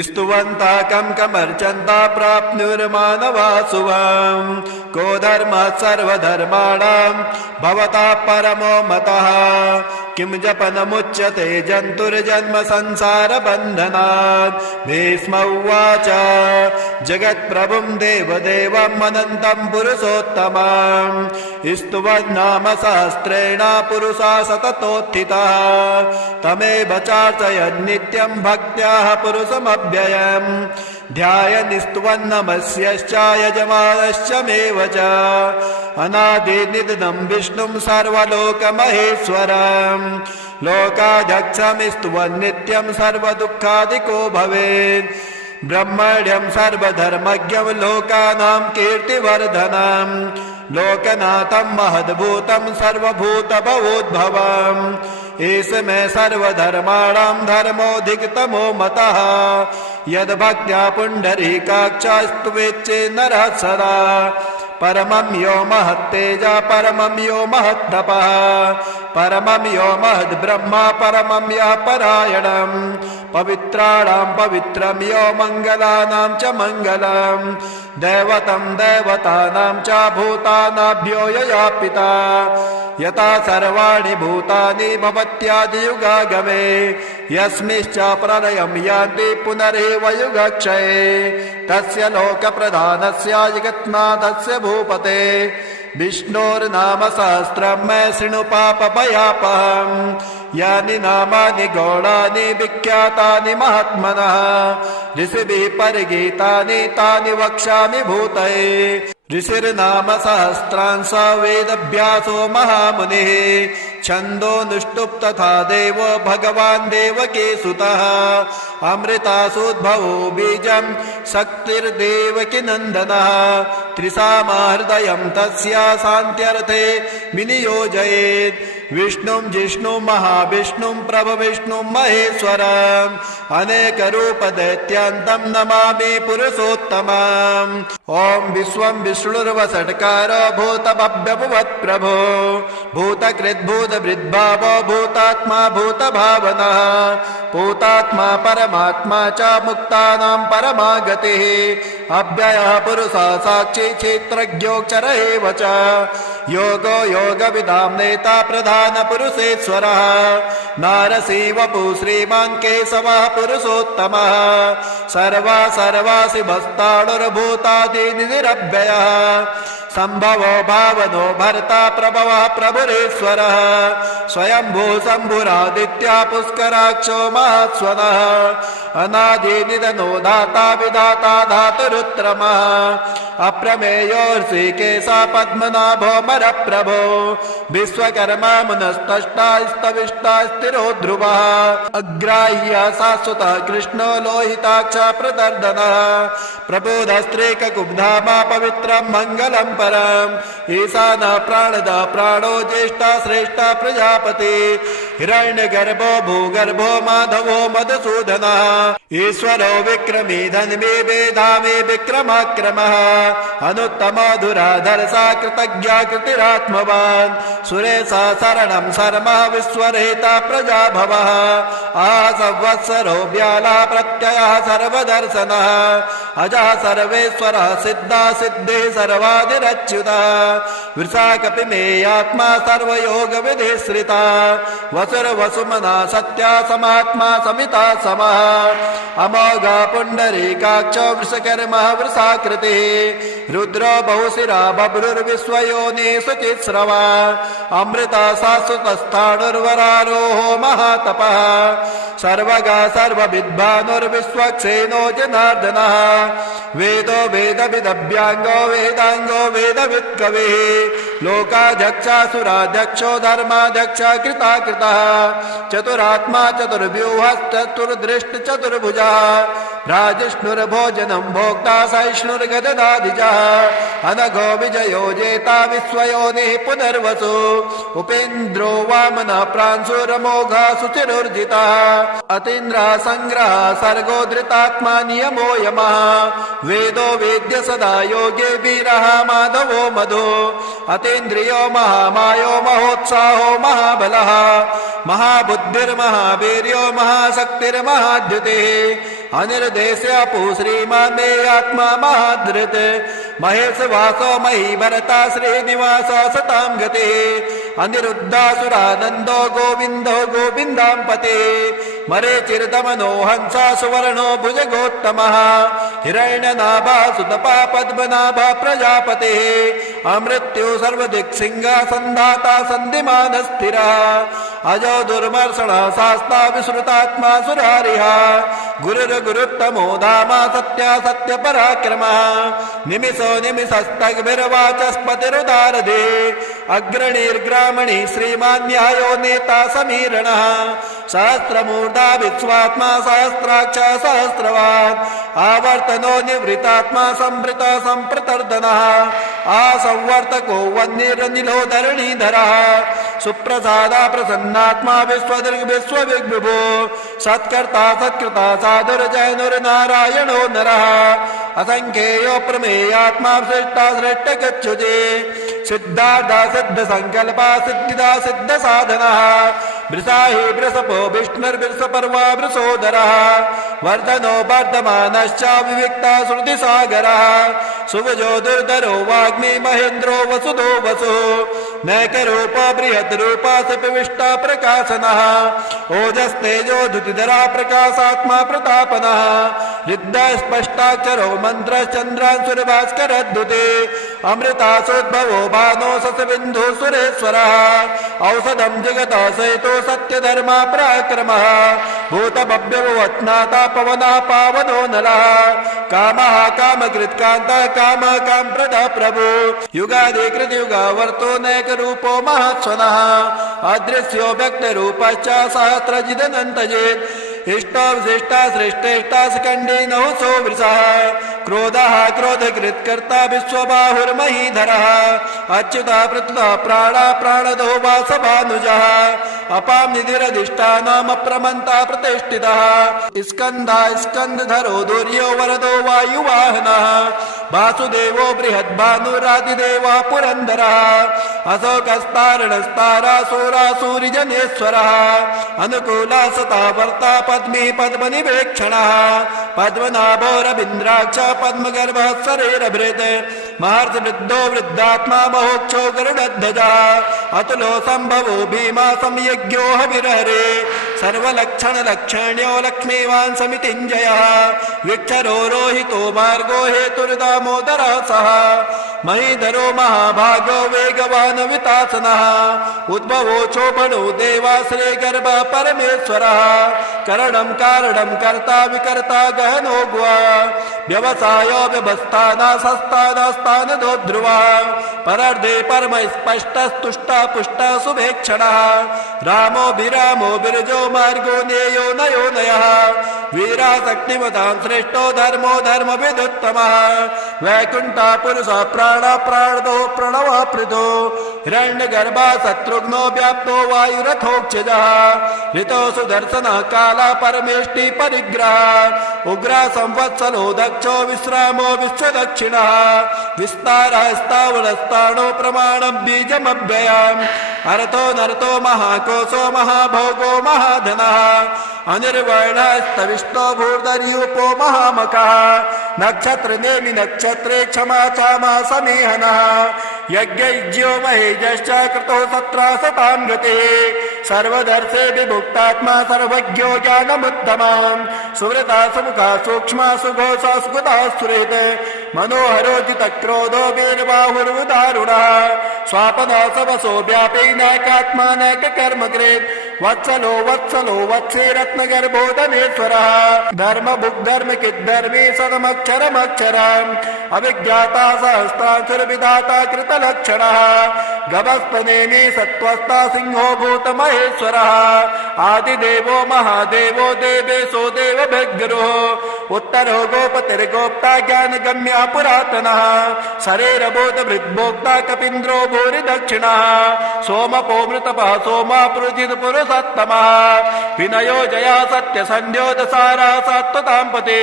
स्तुवन्ता कं कमर्चन्ता प्राप्नुर्मानवा शुभम् को धर्मः सर्वधर्माणां भवता परमो मतः किं जपनमुच्यते जन्तुर्जन्म संसारबन्धनात् भीष्म उवाच जगत्प्रभुं देवदेवम् अनन्तं पुरुषोत्तमम् स्तुवन्नाम सहस्रेण पुरुषा सततोत्थितः तमेव चार्चयन्नित्यं भक्त्याः पुरुषमव्ययम् ध्यायन् स्तुवन्नमस्यश्च यजमानश्च मेव च अनादिनिधनं विष्णुं सर्वलोकमहेश्वरम् लोकाध्यक्षं स्तुवन्नित्यं सर्वदुःखादिको भवेत् ब्रह्मण्यं सर्वधर्मज्ञं लोकानां कीर्तिवर्धनम् लोकनाथं महद्भूतं सर्वभूतभवोद्भवम् एष मे सर्वधर्माणां धर्मोऽधिकतमो मतः यद्भक्त्या पुण्डरीकाक्षस्तुवेच्चे नरः सदा परमं यो महत्तेज परमं यो महत्तपः परमं यो महद्ब्रह्म परमं यः परायणम् पवित्राणां पवित्रं यो मङ्गलानां च मङ्गलम् दैवतं दैवतानां च भूतानाभ्यो यया पिता यथा सर्वाणि भूतानि भवत्यादियुगागमे यस्मिश्च प्रलयं यान्ति पुनरेव युगक्षये तस्य लोकप्रधानस्य जगन्नाथस्य भूपते विष्णोर्नाम सहस्रं मे शृणु पापभयापहम् यानि नामानि गौणानि विख्यातानि महात्मनः ऋषिभिः परिगीतानि तानि वक्ष्यामि भूतये ऋषिर्नाम सहस्रांश वेदभ्यासो महामुनिः छन्दोनुष्टुप् तथा देवो भगवान् देवकी सुतः अमृतासोद्भवो बीजं शक्तिर्देवकी नन्दनः त्रिसामाहृदयं तस्य शान्त्यर्थे विनियोजयेत् विष्णुं जिष्णुं महाविष्णुं प्रभविष्णुं महेश्वरम् अनेकरूपदैत्यान्तं नमामि पुरुषोत्तमम् ॐ विश्वं विष्णुर्वषट्कारो भूतभव्यभुवत्प्रभो भूतकृद्भूतभृद्भावो भूतात्मा भूतभावनः भूतात्मा परमात्मा च मुक्तानां परमागतिः अव्ययः पुरुषः साक्षी क्षेत्रज्ञोऽक्षर एव च योगो योगविदां नेता प्रधानपुरुषेश्वरः नारसिंहवपु श्रीमान् केशवः पुरुषोत्तमः सर्वासिभस्ताणुर्भूतादिनिरव्ययः सम्भवो भावनो भर्ता प्रभवः प्रभुरेश्वरः स्वयंभू शम्भुरादित्या पुष्कराक्षो महास्वनः अनादिनिधनो दाता विधाता धातुरुत्तमः अप्रमेयो ऋषिकेशः पद्मनाभो प्रभो विश्वकर्मा मुनस्तष्टा स्तविष्टा स्थिरो ध्रुवः अग्राह्य शाश्वतः कृष्णो लोहिताक्ष प्रदर्दनः प्रबोधस्त्रेककुब्धामा पवित्रं मङ्गलं परम् ईशानः प्राणदः प्राणो ज्येष्ठा श्रेष्ठा प्रजापति हिरण्यगर्भो भूगर्भो माधवो मधुसूदनः ईश्वरो विक्रमी धन्वी वेधामी विक्रमाक्रमः अनुत्तमो धुराधरसा कृतज्ञा कृतिरात्मवान् सुरेशा शरणं शर्मः विश्वरेता प्रजाभवः आसंवत्सरो व्यालः प्रत्ययः सर्वदर्शनः अजः सर्वेश्वरः सिद्धा सिद्धि सर्वादिरच्युतः वृषाकपिमेयात्मा सर्वयोगविधिश्रिता वसुरवसुमना सत्या समात्मा समिता समः अमोघ पुण्डरीकाक्षो वृषकर्मः वृषाकृतिः रुद्रो बहुशिरा बभ्रुर्विश्वयोनि शुचिस्रवा अमृता शाश्वतस्थाणुर्वरारोहो महातपः सर्वगा सर्वविद्भानुर्विश्वक्सेनो जनार्दनः वेदो वेदविदभ्यांगो वेदांगो वेदवित्कविः लोकाध्यक्षासुराध्यक्षो धर्माध्यक्ष कृताकृतः चतुरात्मा चतुर्व्यूहश्चतुर्दृष्ट चतुर्भुजः राजिष्णुर्भोजनं भोक्ता सहिष्णुर्गददाधिजः अनघो विजयो जेता विश्वयोनिः पुनर्वसु उपेन्द्रो वामनः प्रांशुरमोघः शुचिरुर्जितः अतीन्द्रः संग्रहः सर्गो धृतात्मा नियमो यमः वेदो वेद्य सदा योगे वीरः माधवो मधु अतीन्द्रियो महामायो महोत्साहो महाबलः महाबुद्धिर्महावीर्यो महाशक्तिर्महाद्युतिः अनिर्देश्यपु श्रीमान् मे आत्मा महाधृत् महेश वासो मही भरता श्रीनिवास सतां गतिः अनिरुद्धासुरानन्दो गोविन्दो गोविन्दाम्पते मरीचिर्दमनो हंसा सुवर्णो भुजगोत्तमः हिरण्यनाभा सुतपा पद्मनाभा प्रजापतिः अमृत्यु सर्वदिक्सिंहासन्धाता सन्धिमानः स्थिरः अजो दुर्मर्षणः शास्ता विश्रुतात्मा सुरारिः गुरुर्गुरुत्तमो धामा सत्या सत्यपराक्रमः निमिषो निमिषस्तग्भिर्वाचस्पतिरुदारधे अग्रणीर्ग्रामणी श्रीमान् न्यायो नेता समीरणः सहस्रमूर्धा विश्वात्मा सहस्राक्ष सहस्रवान् आवर्तनो निवृतात्मा संवृत संप्रतर्दनः आसंवर्तको वह्निरनिलो धरणीधरः सुप्रसादा प्रसन्नात्मा विश्वदृग् विश्वविग्विभो सत्कर्ता सत्कृता साधुर्जैनुर्नारायणो नरः असंख्येयो प्रमेयात्मा श्रेष्ठा श्रेष्ठ गच्छुते सिद्धार्था सिद्ध संकल्पा सिद्धिदा सिद्ध साधनः वृषाहि वृषपो विष्णुर्वृषपर्वा वृषोदरः वर्धनो वर्धमानश्च विविक्ता श्रुतिसागरः सुभजो दुर्धरो वाग्मी महेन्द्रो वसुधो वसु नैकरूप बृहद्रूप सपिविष्टा प्रकाशनः ओजस्तेजो धुतिधरा प्रकाशात्मा प्रतापनः हृदय स्पष्टाक्षरो मन्त्रश्चन्द्रांशुर्भास्करद्युते अमृतासोद्भवो भानो ससबिन्धु सुरेश्वरः औषधं जगतः सहितो सत्यधर्मा पराक्रमः भूतभव्यवत्नाता पवना पावनो नरः कामः कामकृत्कान्तः कामः कामप्रदः प्रभु युगादिकृतयुगावर्तो नैकरूपो महत्स्वनः अदृश्यो व्यक्तरूपश्च सहस्रजिदनन्तजेत् इष्टो विशिष्टा श्रेष्ठेष्टा स्कन्धे नहुसो वृषः क्रोधः क्रोधकृत्कर्ता विश्वबाहुर्महीधरः अच्युतः प्रत्युतः प्राणा प्राणदो वासभानुजः अपां निधिरधिष्ठानमप्रमन्ता प्रतिष्ठितः स्कन्धः स्कन्धधरो दुर्यो वरदो वायुवाहनः वासुदेवो बृहद्भानुरादिदेवः पुरन्दरः अशोकस्तारणस्तारासुरासुरिजनेश्वरः अनुकूला सता वर्ता पद्मी पद्मनिवेक्षणः पद्मनाभो रवीन्द्राक्ष पद्मगर्भः शरीरभृत् महर्षिवृद्धो वृद्धात्मा महोक्षो गरुडध्वजः अतुलो सम्भवो भीमा संयज्ञो हविर्हरे सर्वलक्षणलक्षण्यो लक्ष्मीवान् समितिञ्जयः विक्षरो रोहितो मार्गो हेतुर्दामोदरः सः महीधरो महाभागो वेगवान् वितासनः उद्भवो चोपणो देवाश्रे गर्भ परमेश्वरः करणं कारणं कर्ता विकर्ता गहनो गुहा व्यवसायो व्यवस्थाना सस्तानास्तानदो ध्रुवा परर्धे परम स्पष्टस्तुष्टा पुष्टा शुभेक्षणः रामो विरामो विरजो मार्गो नेयो नयो नयः वीरा शक्तिमतां श्रेष्ठो धर्मो धर्मविदुत्तमः वैकुण्ठा पुरुषः प्राण प्राणदो प्रणवः पृथो हिरण्यगर्भा शत्रुघ्नो व्याप्तो वायुरथोक्षजः ऋतो सुदर्शनः काला परमेष्टि परिग्रह उग्रा संवत्सलो दक्षो विश्रामो विश्वदक्षिणः विस्तारः स्थावरस्ताणो प्रमाणं बीजमव्ययम् अर्थो नरतो महाकोशो महाभोगो महाधनः अनिर्वर्णस्तविष्टो भूर्धर्यूपो महामकः नक्षत्रनेमि नक्षत्रे क्षमा चामा समीहनः यज्ञज्ञो महेजश्च कृतो सत्रा सतां गतिः सर्वदर्शे विभुक्तात्मा सर्वज्ञो ज्ञानमुत्तमः सुवृता सुमुखा सूक्ष्मा सुघोषा सुगता सुहृत् मनोहरोजितक्रोधो वीरबाहुरुदारुणः स्वापनासवसो व्यापैनाकात्मानककर्मकृत् वत्सलो वत्सलो वत्से रत्नगर्भोदनेश्वरः धर्मभुग्धर्मकिद्धर्मी सदमक्षरमक्षरम् अभिज्ञाता सहस्तासुरविधाता कृतलक्षणः गभस्पनेमि सत्त्वस्था सिंहो भूतमहेश्वरः आदिदेवो महादेवो देवेशो देवभिर्गुरुः उत्तरो गोपतिर्गोप्ता ज्ञानगम्या पुरातनः शरीरबोधभृद्भोक्ता कपीन्द्रो भूरि दक्षिणः सोमपो मृतपः सोमा पुरुजितपुरुषोत्तमः विनयो जया सत्यसंध्योदसारा सात्वताम्पते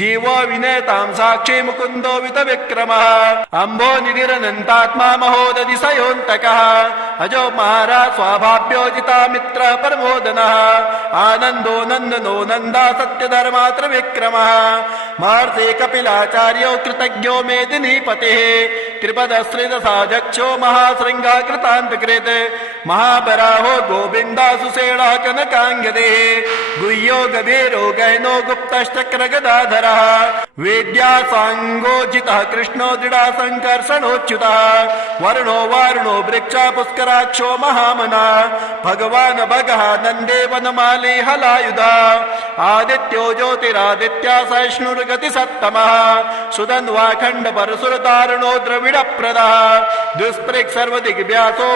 जीवो विनेतां साक्षी मुकुन्दो वितविक्रमः अम्भो निधिरनन्तात्मा महोदधिशयोऽन्तकः अजो महाराज स्वाभाव्योजिता मित्र परमोदनः आनन्दो नन्दनो नन्दा सत्यधर्मात्र विक्रमः महर्षि कपिलाचार्यो कृतज्ञो मेदिनीपतिः त्रिपदश्रितसाध्यक्षो महाशृङ्गा कृतान्तकृत् महाबराहो गोविन्दा सुषेणा कनकाङ्गदेः गुह्यो गभीरो गहनो गुप्तश्चक्रगदाधरः वेद्यासाङ्गोजितः कृष्णो दृढा सङ्कर्षणोच्युतः वर्णो वारुणो वृक्षा पुष्कराक्षो महामना भगवान् भगः नन्दे वनमाली हलायुधा आदित्यो ज्योतिरादित्या सहिष्णुर्गतिसत्तमः सुधन्वाखण्ड परशुरतारणो द्रविडप्रदः दुष्पृक् सर्वदिग्व्यासो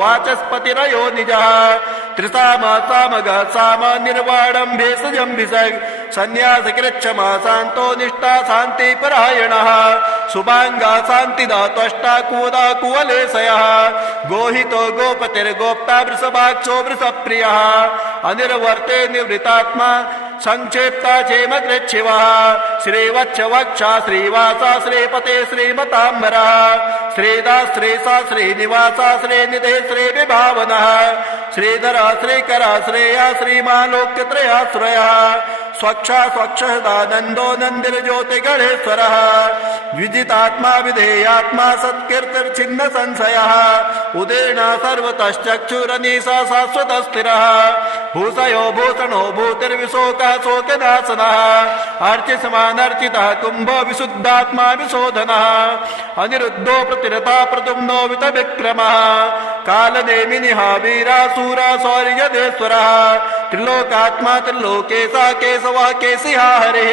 वाचस्पतिरयो निजः त्रिसामा सामगः साम निर्वाणं भेषजं भिषग् सन्न्यासकृच्छमा शान्तो निष्ठा शान्तिपरायणः शुभाङ्गा शान्तिदा त्वष्टा कुवदा कुवलेशयः गोहितो गोपतिर्गोप्ता वृषभाक्षो वृषप्रियः अनिर्वर्ते निवृतात्मा संक्षेप्ता चेमकृच्छिवः श्रीवत्सवक्षा श्रीवासा श्रीपते श्रीमताम्बरः श्रीदा श्रीसा श्रीनिवासा श्रीनिधे श्रीविभावनः श्रीधरा श्रीकरा श्रेया श्रीमालोक्यत्रयाश्रयः स्वक्षा स्वक्षदानन्दो नन्दिर्ज्योतिगणेश्वरः विजितात्मा विधेयात्मा सत्कीर्तिर्छिन्न संशयः उदेन सर्वतश्चक्षुरनीसा शाश्वतस्थिरः भूषयो भूषणो भूतिर्विशोकः शोकनाशनः अर्चिसमानर्चितः कुम्भो विशुद्धात्मा विशोधनः अनिरुद्धो प्रतिरता प्रद्युम्नो वितविक्रमः कालनेमिनिः वीरासूरा शौर्यदेश्वरः त्रिलोकात्मा त्रिलोकेशा केशवः केशिहा हरिः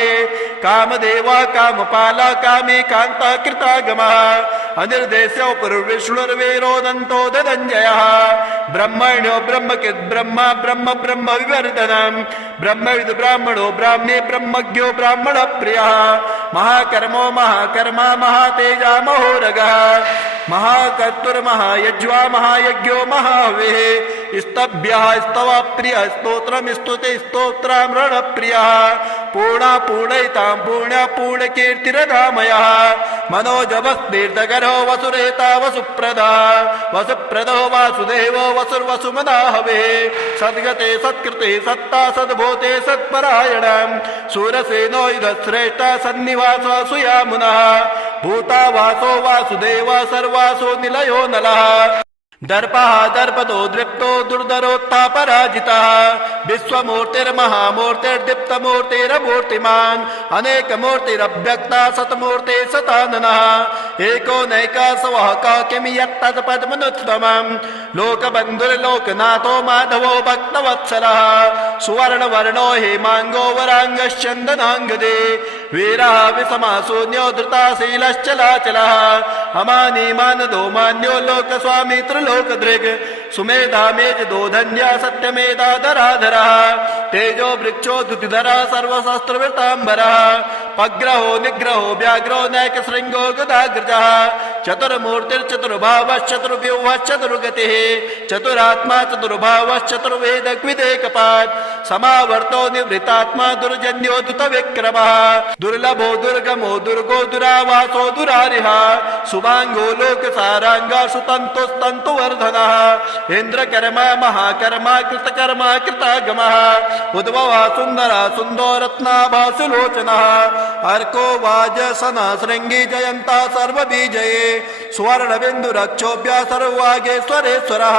कामदेवा कामपाला कामी कान्ता कृतागमः अनिर्देश्यो पुरुर्विष्णुर्वीरोदन्तो धनञ्जयः ब्रह्मण्यो ब्रह्मकिद् ब्रह्मा ब्रह्म ब्रह्म विवर्धनम् ब्रह्मविद् ब्राह्मणो ब्राह्मी ब्रह्मज्ञो ब्राह्मण प्रियः महाकर्मो महाकर्मा महातेजा महोरगः महाकर्तुर्महायज्वा महायज्ञो महाहविः स्तभ्यः स्तवा प्रियः स्तोत्रम् स्तुते स्तोत्रामृण प्रियः पूर्णा पूर्णयितां पूर्ण्या पूर्णकीर्तिरधामयः मनोजवस्तीर्थकरो वसुरेता वसुप्रदा वसुप्रदो वासुदेवो वसुर्वसुमना हविः सद्गते सत्कृते सत्ता सद्भूते सत्परायणम् सूरसेनो युधश्रेष्ठा सन्निवास सुयामुनः भूता वासो वासुदेव सर्वासो निलयो नलः दर्पः दर्पदो दृप्तो दुर्धरोत्थापराजितः विश्वमूर्तिर्महामूर्तिर्दीप्तमूर्तिरमूर्तिमान् अनेकमूर्तिरव्यक्ता शतमूर्ते शताननः एको नैकासवः किं यत्तत्पद्मनुत्तमम् लोकबन्धुर्लोकनाथो माधवो भक्तवत्सलः सुवर्णवर्णो हेमाङ्गो वराङ्गश्चन्दनाङ्गदे वीरः विषमाशून्यो धृताशीलश्चलाचलः अमानी मानदो मान्यो लोकस्वामी त्रिलोकदृक् सुमेधा मेजदो धन्या सत्यमेधा धराधरः तेजो वृक्षो द्युतिधरः सर्वशास्त्रवृताम्बरः पग्रहो निग्रहो व्याघ्रो नैकशृङ्गो गदाग्रजः चतुर्मूर्तिर्चतुर्भावश्चतुर्व्यूहश्चतुर्गतिः चतुरात्मा चतुर्भावश्चतुर्वेदग्विदेकपात् समावर्तो निवृतात्मा दुर्जन्यो दुतविक्रमः दुर्लभो दुर्गमो दुर्गो दुरावासो दुरारिः शुभाङ्गो लोकसाराङ्गा सुतन्तुस्तन्तुवर्धनः इन्द्रकर्मा महाकर्मा कृतकर्मा कृतागमः उद्भवः सुन्दरः सुन्दो रत्नाभासुलोचनः अर्को वाजसनः शृङ्गी जयन्ता सर्वबीजये सुवर्णबिन्दुरक्षोभ्यः सर्ववागेश्वरेश्वरः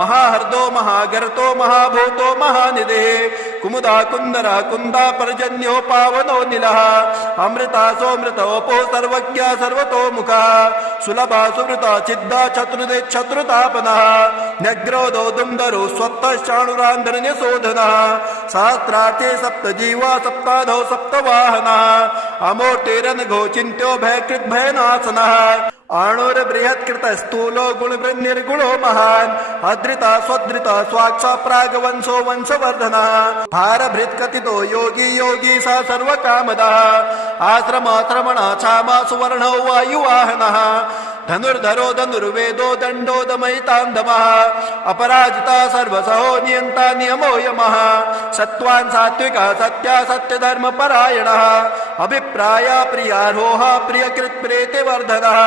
महाहर्दो महागर्तो महाभूतो महानिधिः कुमुदा कुंदरा कुंदा पर्जन्यो पावनो नीलः अमृता सोमृतोपो सर्वज्ञ सर्वतो मुखः सुलभा सुवृता चिद्दा चतुर्दे चतुर्तापनः न्यग्रोधो दुंदरो स्वत्तश्चाणुरान्धन्यशोधनः सहस्रार्थे सप्त जीवा सप्ताधो सप्तवाहनः अमोटेरनघो चिन्त्यो भयकृत् भयनाशनः आणोर बृहत्कृत स्थूलो गुण निर्गुणो महान अद्रिता स्वद्रिता स्वाक्षा प्राग वंशो वंशवर्धनः भारभृत कथितो योगी योगी स सर्वकामदः आश्रमाश्रमणा क्षामा सुवर्णो वायुवाहनः धनुर्धरो धनुर्वेदो दंडो दमयितांधमः अपराजिता सर्वसहो नियंता नियमो यमः सत्वान् सात्विका सत्या सत्यधर्म परायणः अभिप्राय प्रियारोह प्रियकृत प्रेते वर्धनः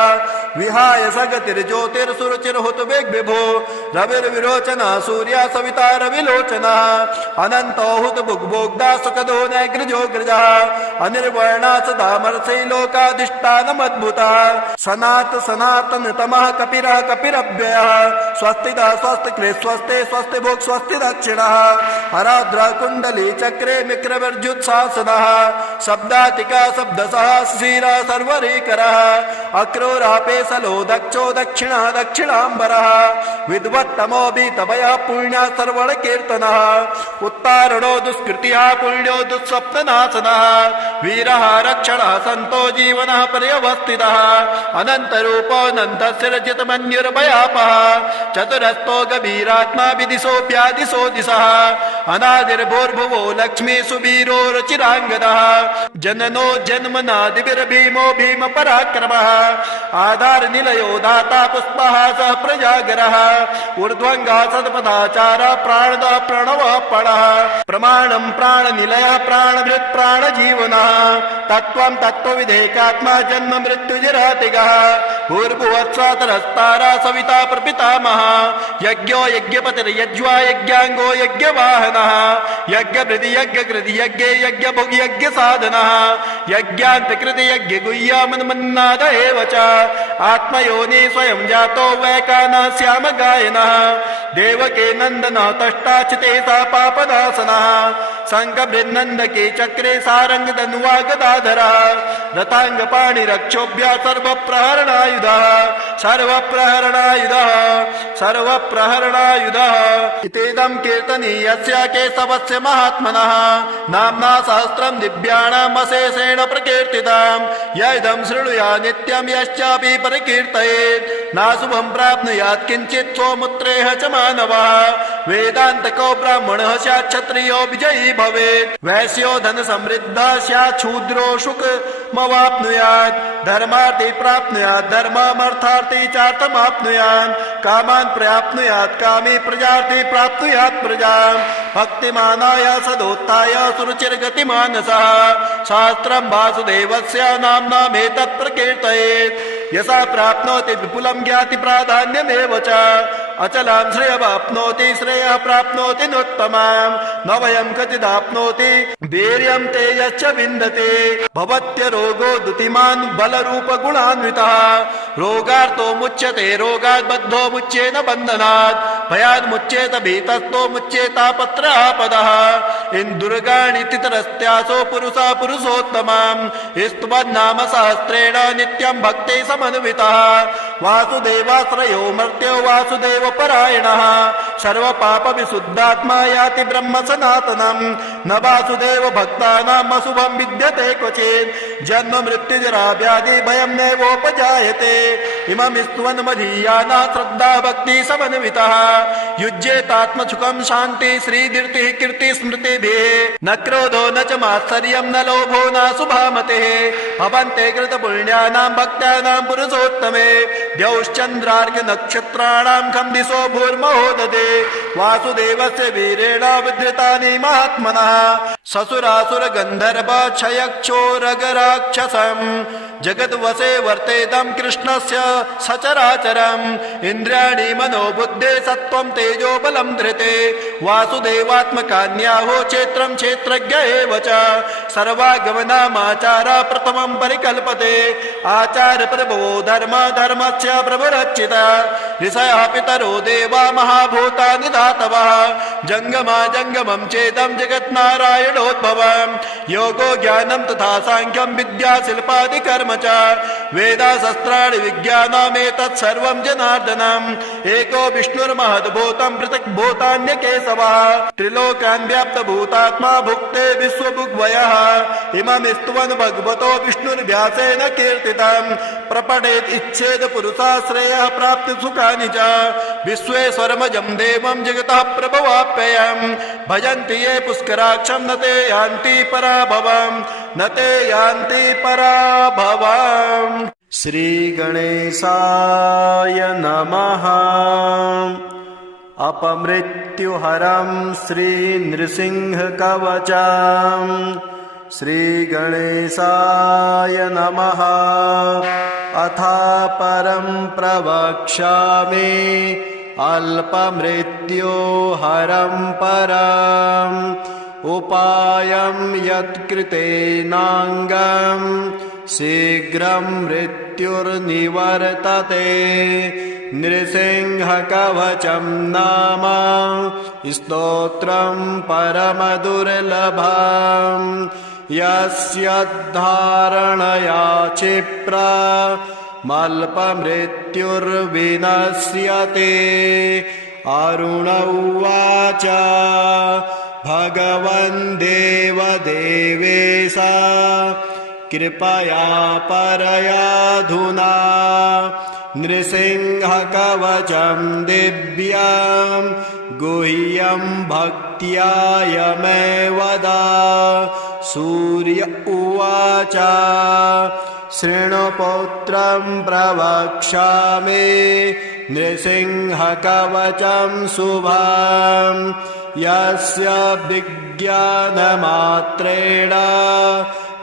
विहाय सगतिर्ज्योतिर्सुरुचिर्हुत वेग विभो रविर्विरोचना सूर्या सविता रविलोचनः अनंतो हुत भुग्भोग्धा सुखदो नैग्रजो ग्रजः अनिर्वर्णा सदा मर्षै लोकाधिष्ठानमद्भुतः सनात सनातन तमः कपिरः कपिरव्ययः स्वस्तिदा स्वस्तिकृ स्वस्ते स्वस्ति भोग स्वस्ति दक्षिणः हराद्रा कुंडली चक्रे मिक्रवर्जुत्सासनः शब्दातिका शब्दसः शिशिरा सर्वरीकरः अक्रोरापे सलो दक्षो दक्षिणः दक्षिणांबरः विद्वत्तमो बीतभयः पुण्य सर्वण कीर्तनः उत्तारणो दुष्कृतिः पुण्यो दुःस्वप्ननाशनः वीरः रक्षणः सन्तो जीवनः पर्यवस्थितः अनन्तरूपो नन्दस्यरचित मन्युर्भयापः चतुरस्तो गभीरात्मा विदिशोऽप्यादिशो दिशः अनादिर्भूर्भुवो लक्ष्मी सुवीरो रुचिराङ्गदः जननो जन्मनादिभिर्भीमो भीम पराक्रमः आधार निलयो दाता पुष्पः सह प्रजागरः ऊर्ध्वङ्गः सदपदाचार प्राणदा प्रणवः पणः प्रमाणं प्राणनिलयः प्राणभृत् प्राणजीवनः तत्त्वं तत्त्वविधेकात्मा जन्म मृत्युजरातिगः भूर्भुवत्सातरस्तारा सविता प्रपितामहः यज्ञो यज्ञपतिर्यज्वा यज्ञाङ्गो यज्ञवाहनः यज्ञभृति यज्ञकृति यज्ञे यज्ञभुग् यज्ञसाधनः यज्ञान्तकृति यज्ञगुह्यमन्मन्नाद एव च आत्मयोनि स्वयं जातो वैकानः श्याम गायनः देवके नन्दनः तष्टाचिते सा पापनाशनः शङ्खभृन्नन्दके चक्रे सारङ्गधनुवा गदाधरः रथाङ्गपाणिरक्षोभ्यः सर्वप्रहरणायुधः सर्वप्रहरणायुधः सर्वप्रहरणायुधः इत्येदं कीर्तनीयस्य केशवस्य महात्मनः नाम्ना सहस्रं दिव्याणाम् अशेषेण प्रकीर्तितं य इदं शृणुया नित्यं यश्चापि परिकीर्तयेत् नाशुभं प्राप्नुयात् किञ्चित् स्वमुत्रेह च मानवः वेदान्तको ब्राह्मणः स्यात् क्षत्रियो विजयी भवेत् वैश्यो धन समृद्धः स्यात् शूद्रो सुखमवाप्नुयात् धर्मार्थी प्राप्नुयात् धर्ममर्थार्थी चार्थमाप्नुयात् कामान् प्राप्नुयात् कामी प्रजार्थी प्राप्नुयात् प्रजां भक्तिमानाय सदोत्थाय सुरुचिर्गतिमानसः शास्त्रं वासुदेवस्य नाम्नामेतत् प्रकीर्तयेत् यसा प्राप्नोति विपुलं ज्ञाति प्राधान्यमेव च अचलां श्रेयवाप्नोति श्रेयः प्राप्नोति नोत्तमां न वयं क्वचिदाप्नोति वीर्यं तेजश्च विन्दते भवत्य रोगो दुतिमान् बलरूप गुणान्वितः रोगार्तो मुच्यते रोगात् बद्धो मुच्येन बन्धनात् भयात् मुच्येत भीतस्तो मुच्येतापत्र आपदः इन्दुर्गाणि तितरस्त्यासो पुरुषः पुरुषोत्तमां स्तुवन्नाम सहस्रेण नित्यं भक्ते समन्वितः वासुदेवाश्रयो मर्त्यो वासुदेव परायणः सर्वपाप विशुद्धात्मा याति ब्रह्म सनातनं न वासुदेव भक्तानाम् अशुभं विद्यते क्वचित् जन्म मृत्युजरा व्याधि भयं नैवोपजायते इमं स्तुवन् मदीयाना श्रद्धा भक्ति समन्वितः युज्येतात्मसुखं शान्ति श्रीदीर्तिः कीर्ति स्मृतिभिः न क्रोधो न च मात्सर्यं न लोभो न शुभामतिः भवन्ते कृतपुण्यानां भक्तानां पुरुषोत्तमे द्यौश्चन्द्रार्घ नक्षत्राणां खं दिशो भूर्महोदधे वासुदेवस्य वीरेण विधृतानि महात्मनः ससुरासुर गन्धर्व क्षयक्षोरगराक्षसं जगद्वसे वर्तेदं कृष्णस्य सचराचरम् इन्द्रियाणि मनोबुद्धे सत्त्वं तेजो बलं धृते वासुदेवात्मकान्याहो क्षेत्रं क्षेत्रज्ञ एव च सर्वागमनामाचार प्रथमं परिकल्पते आचार प्रभवो धर्म धर्मश्च तस्य प्रभुरच्युतः ऋषयः पितरो देवा महाभूतानि धातवः जङ्गमा जङ्गमं चेदं जगन्नारायणोद्भवम् योगो ज्ञानं तथा साङ्ख्यं विद्या शिल्पादिकर्म च वेदाशस्त्राणि विज्ञानमेतत् सर्वं जनार्दनम् एको विष्णुर्महद्भूतं पृथक् भूतान्यकेशवः त्रिलोकान् व्याप्तभूतात्मा भुक्ते विश्वभुग्वयः इमं स्तुवन् भगवतो विष्णुर्व्यासेन कीर्तितम् प्रपठेत् इच्छेद पुरुषाश्रयः प्राप्ति सुखानि च विश्वेश्वरमजं देवं जगतः प्रभवाप्ययम् भजन्ति ये पुष्कराक्षं न ते यान्ति पराभवम् न ते यान्ति पराभवम्। श्रीगणेशाय नमः। अपमृत्युहरं श्रीनृसिंहकवचम् श्रीगणेशाय नमः। अथा परं प्रवक्ष्यामि अल्पमृत्युहरं परम् उपायं यत्कृतेनाङ्गं शीघ्रं मृत्युर्निवर्तते। नृसिंहकवचं नाम स्तोत्रं परमदुर्लभम् यस्य धारणया क्षिप्रमल्पमृत्युर्विनश्यते। अरुण उवाच भगवन् देवदेवेश कृपया परयाधुना नृसिंहकवचं दिव्यं गुह्यं भक्त्याय मे वद। सूर्य उवाच शृणु पौत्रं प्रवक्ष्यामि नृसिंहकवचं शुभम् यस्य विज्ञानमात्रेण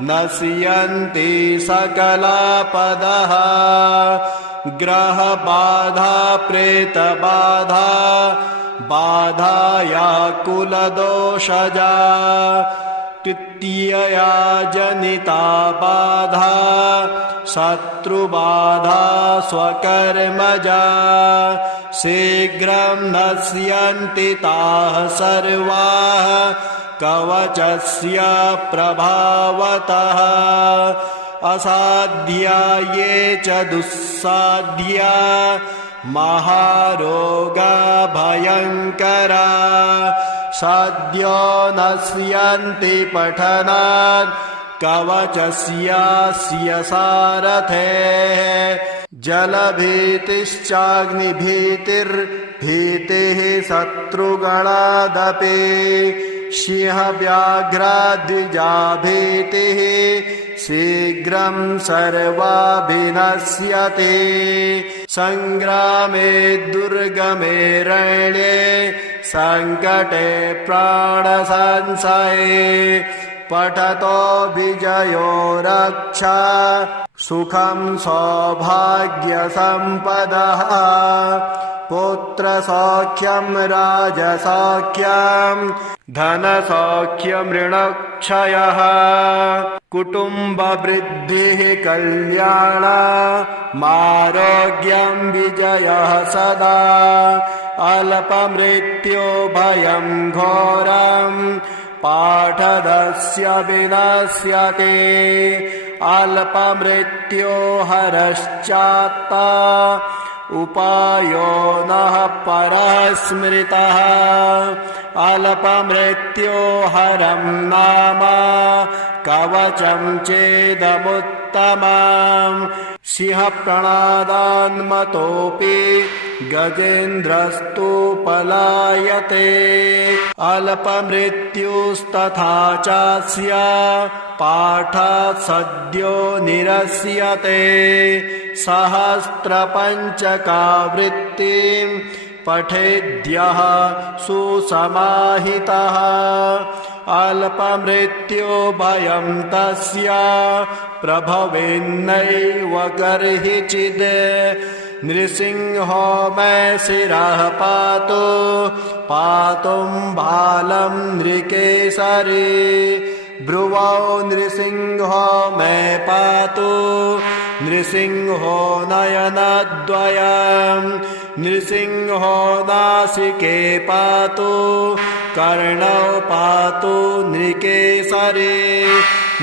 नश्यन्ति सकलापदः। ग्रहबाधा प्रेतबाधा बाधाया कुलदोषजा तृतीयया जनिता बाधा शत्रुबाधा स्वकर्मजा शीघ्रं नश्यन्ति ताः सर्वाः कवचस्य प्रभावतः। असाध्या ये च दुस्साध्या महारोगा भयङ्करा साध्यो नश्यन्ति पठनात् कवचस्यास्य सारथेः। जलभीतिश्चाग्निभीतिर्भीतिः शत्रुगणादपि सिंहव्याघ्राद्विजाभीतिः शीघ्रं सर्वाभिनश्यते। संग्रामे दुर्गमे रण्ये संकटे प्राणसंशये पठतो विजयो रक्षा सुखं सौभाग्यसम्पदः। पुत्रसौख्यं राजसौख्यं धनसौख्यमृणक्षयः कुटुम्बवृद्धिः कल्याणमारोग्यं विजयः सदा। अल्पमृत्यो भयं घोरं पाठदस्य विनश्यते। अल्पमृत्यो हरश्चात्ता उपायो नः परः स्मृतः। अल्पमृत्यो हरं नाम कवचं चेदमुत्तमम्। सिंहप्रणादान्मतोऽपि गजेन्द्रस्तु पलायते। अल्पमृत्युस्तथा चास्य पाठात् सद्यो निरस्यते। सहस्रपञ्चकावृत्तिं पठेद्यः सुसमाहितः। अल्पमृत्यो भयं तस्य प्रभवेन्नैव गर्हिचिद्। नृसिंहो मे शिरः पातु पातुं बालं नृकेसरी। भ्रुवौ नृसिंहो मे पातु नृसिंहो नयनद्वयम् नृसिंहो नासिके पातु कर्णौ पातु नृकेसरे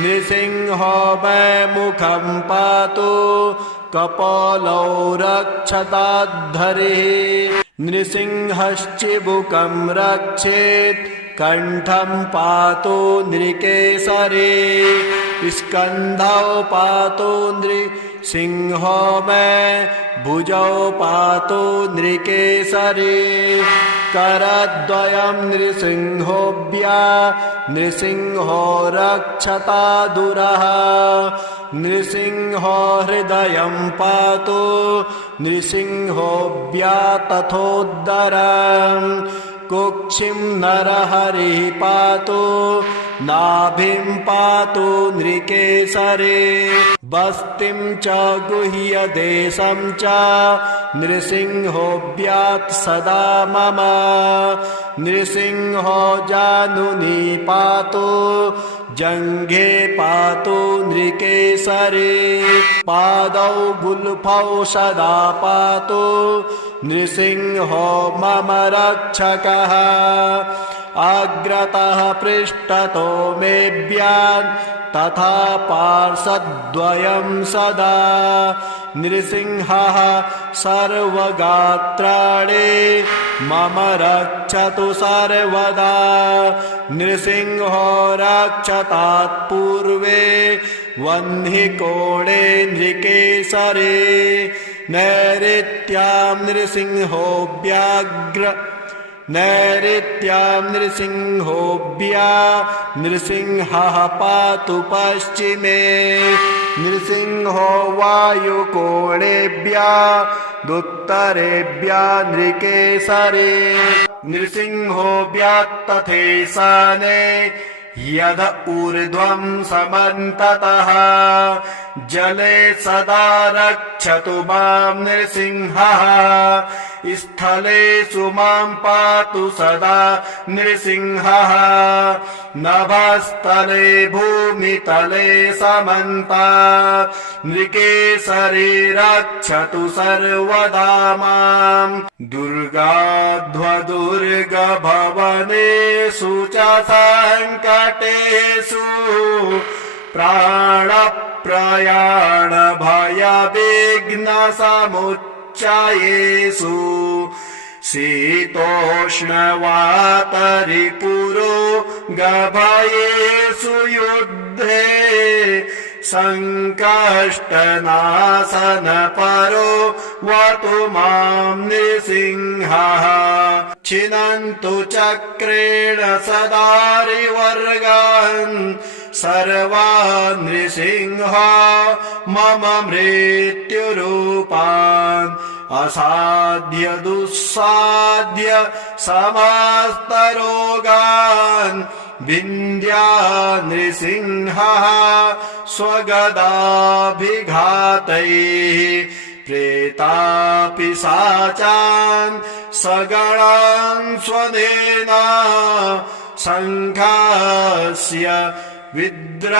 नृसिंहो मे मुखं पातु कपोलौ रक्षताद्धरिः नृसिंहश्चिबुकं रक्षेत् कंठं पातु नृकेसरे स्कन्धौ पातु नृसिंहो मे भुजौ पातु नृकेसरे करद्वयं नृसिंहोऽभ्या नृसिंहो रक्षता दुरः नृसिंहो हृदयं पातु नृसिंहोऽभ्या तथोदरम् कुक्षिं नरहरिः पातु नाभिं पातु नृकेसरे बस्तिं च गुह्यदेशं च नृसिंहोऽभ्यात् सदा मम नृसिंहो जानुनी पातु जङ्घे पातु नृकेसरे पादौ गुल्फौ सदा पातु नृसिंहो मम रक्षकः अग्रतः पृष्ठतो मेऽभ्याम् तथा पार्श्वद्वयं सदा नृसिंहः सर्वगात्राणि मम रक्षतु सर्वदा नृसिंहो रक्षतात् पूर्वे वह्निकोणे नृकेसरे नैऋत्यां नृसिंहोऽव्याघ्र नैऋत्यां नृसिंहोऽभ्या नृसिंहः पातु पश्चिमे नृसिंहो वायुकोणेभ्यः नृकेसरे नृसिंहोऽभ्यात् तथैशाने यद ऊर्ध्वं समन्ततः जले सदा रक्षतु मां नृसिंहः स्थलेषु मां पातु सदा नृसिंहः नभस्तले भूमितले समन्तात् नृकेसरे रक्षतु सर्वदा माम् दुर्गाध्वदुर्गभवनेषु च सङ्कटेषु प्राणप्रयाण भयविघ्नसमुच्चयेषु शीतोष्णवातरिपुरो गभयेषु युद्धे सङ्कष्टनाशनपरो वतु मां नृसिंहः छिनन्तु चक्रेण सदारिवर्गान् सर्वान् नृसिंह मम मृत्युरूपान् असाध्य दुस्साध्य समस्तरोगान् विन्द्या नृसिंहः स्वगदाभिघातैः प्रेतापिशाचान् सगणान् स्वनेन सङ्घास्य विद्रावयता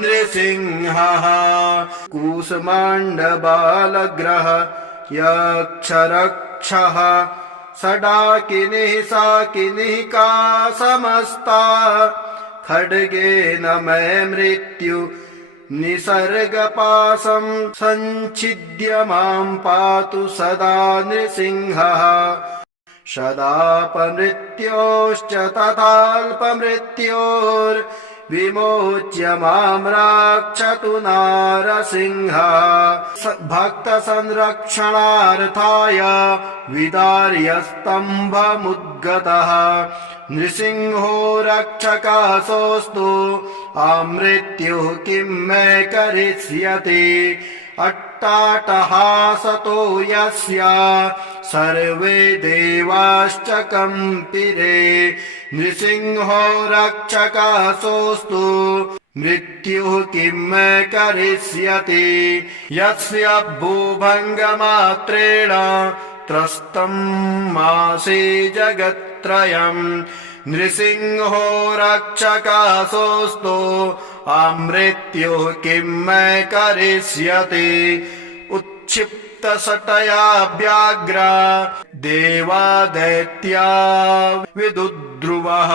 नृसिंहः कूष्माण्डबालग्रह यक्षरक्षः षडाकिनिः साकिनिः का समस्ता खड्गेन मे मृत्यु निसर्गपाशं सञ्छिद्य मां पातु सदा नृसिंहः सदापमृत्योश्च तथाल्पमृत्योर्विमोच्य मां रक्षतु नारसिंहः भक्तसंरक्षणार्थाय विदार्यस्तम्भमुद्गतः नृसिंहो रक्षकासोऽस्तु अमृत्युः किं मे करिष्यति अट्टाटहासतो यस्य सर्वे देवाश्च कंपिरे नृसिंहो रक्षकासोऽस्तु मृत्युः किं मे करिष्यति यस्य भूभङ्गमात्रेण त्रस्तं मासे जगत्त्रयम् नृसिंहो रक्षकासोऽस्तु अमृत्युः किं मे करिष्यति उत्क्षिप्तसटया व्याघ्रा देवा दैत्या विदुद्रुवः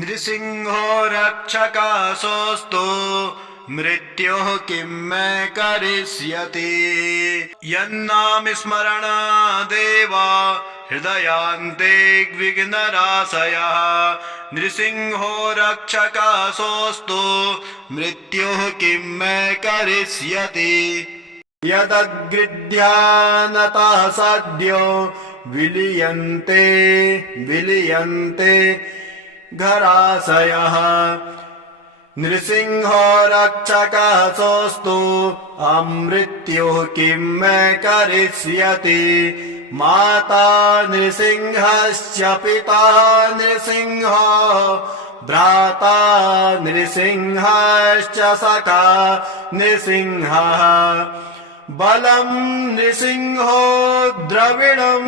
नृसिंहो रक्षकासोऽस्तु मृत्युः किं मे करिष्यति यन्नाम स्मरण देवा हृदयान्ते विघ्नराशयः नृसिंहो रक्षकासोऽस्तु मृत्युः किं मे करिष्यति यदग्रिध्यानतः सद्यो विलीयन्ते घराशयः नृसिंहो रक्षकासोऽस्तु अमृत्युः किं मे करिष्यति माता नृसिंहश्च पिता नृसिंहो भ्राता नृसिंहश्च सखा नृसिंहः बलं नृसिंहो द्रविणं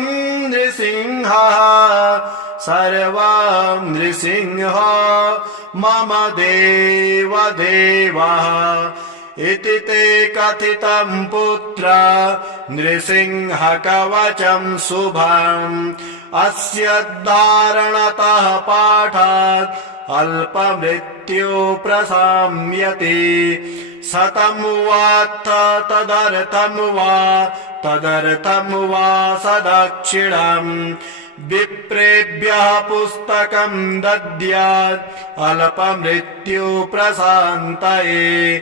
नृसिंहः सर्वं नृसिंहो मम देवदेवः इति ते कथितं पुत्र नृसिंहकवचं शुभम् अस्य धारणतः पाठात् अल्पमृत्युः प्रशाम्यति शतं वात्थ तदर्थं वा सदक्षिणम् विप्रेभ्यः पुस्तकं दद्यात् अल्पमृत्युः प्रशान्तये।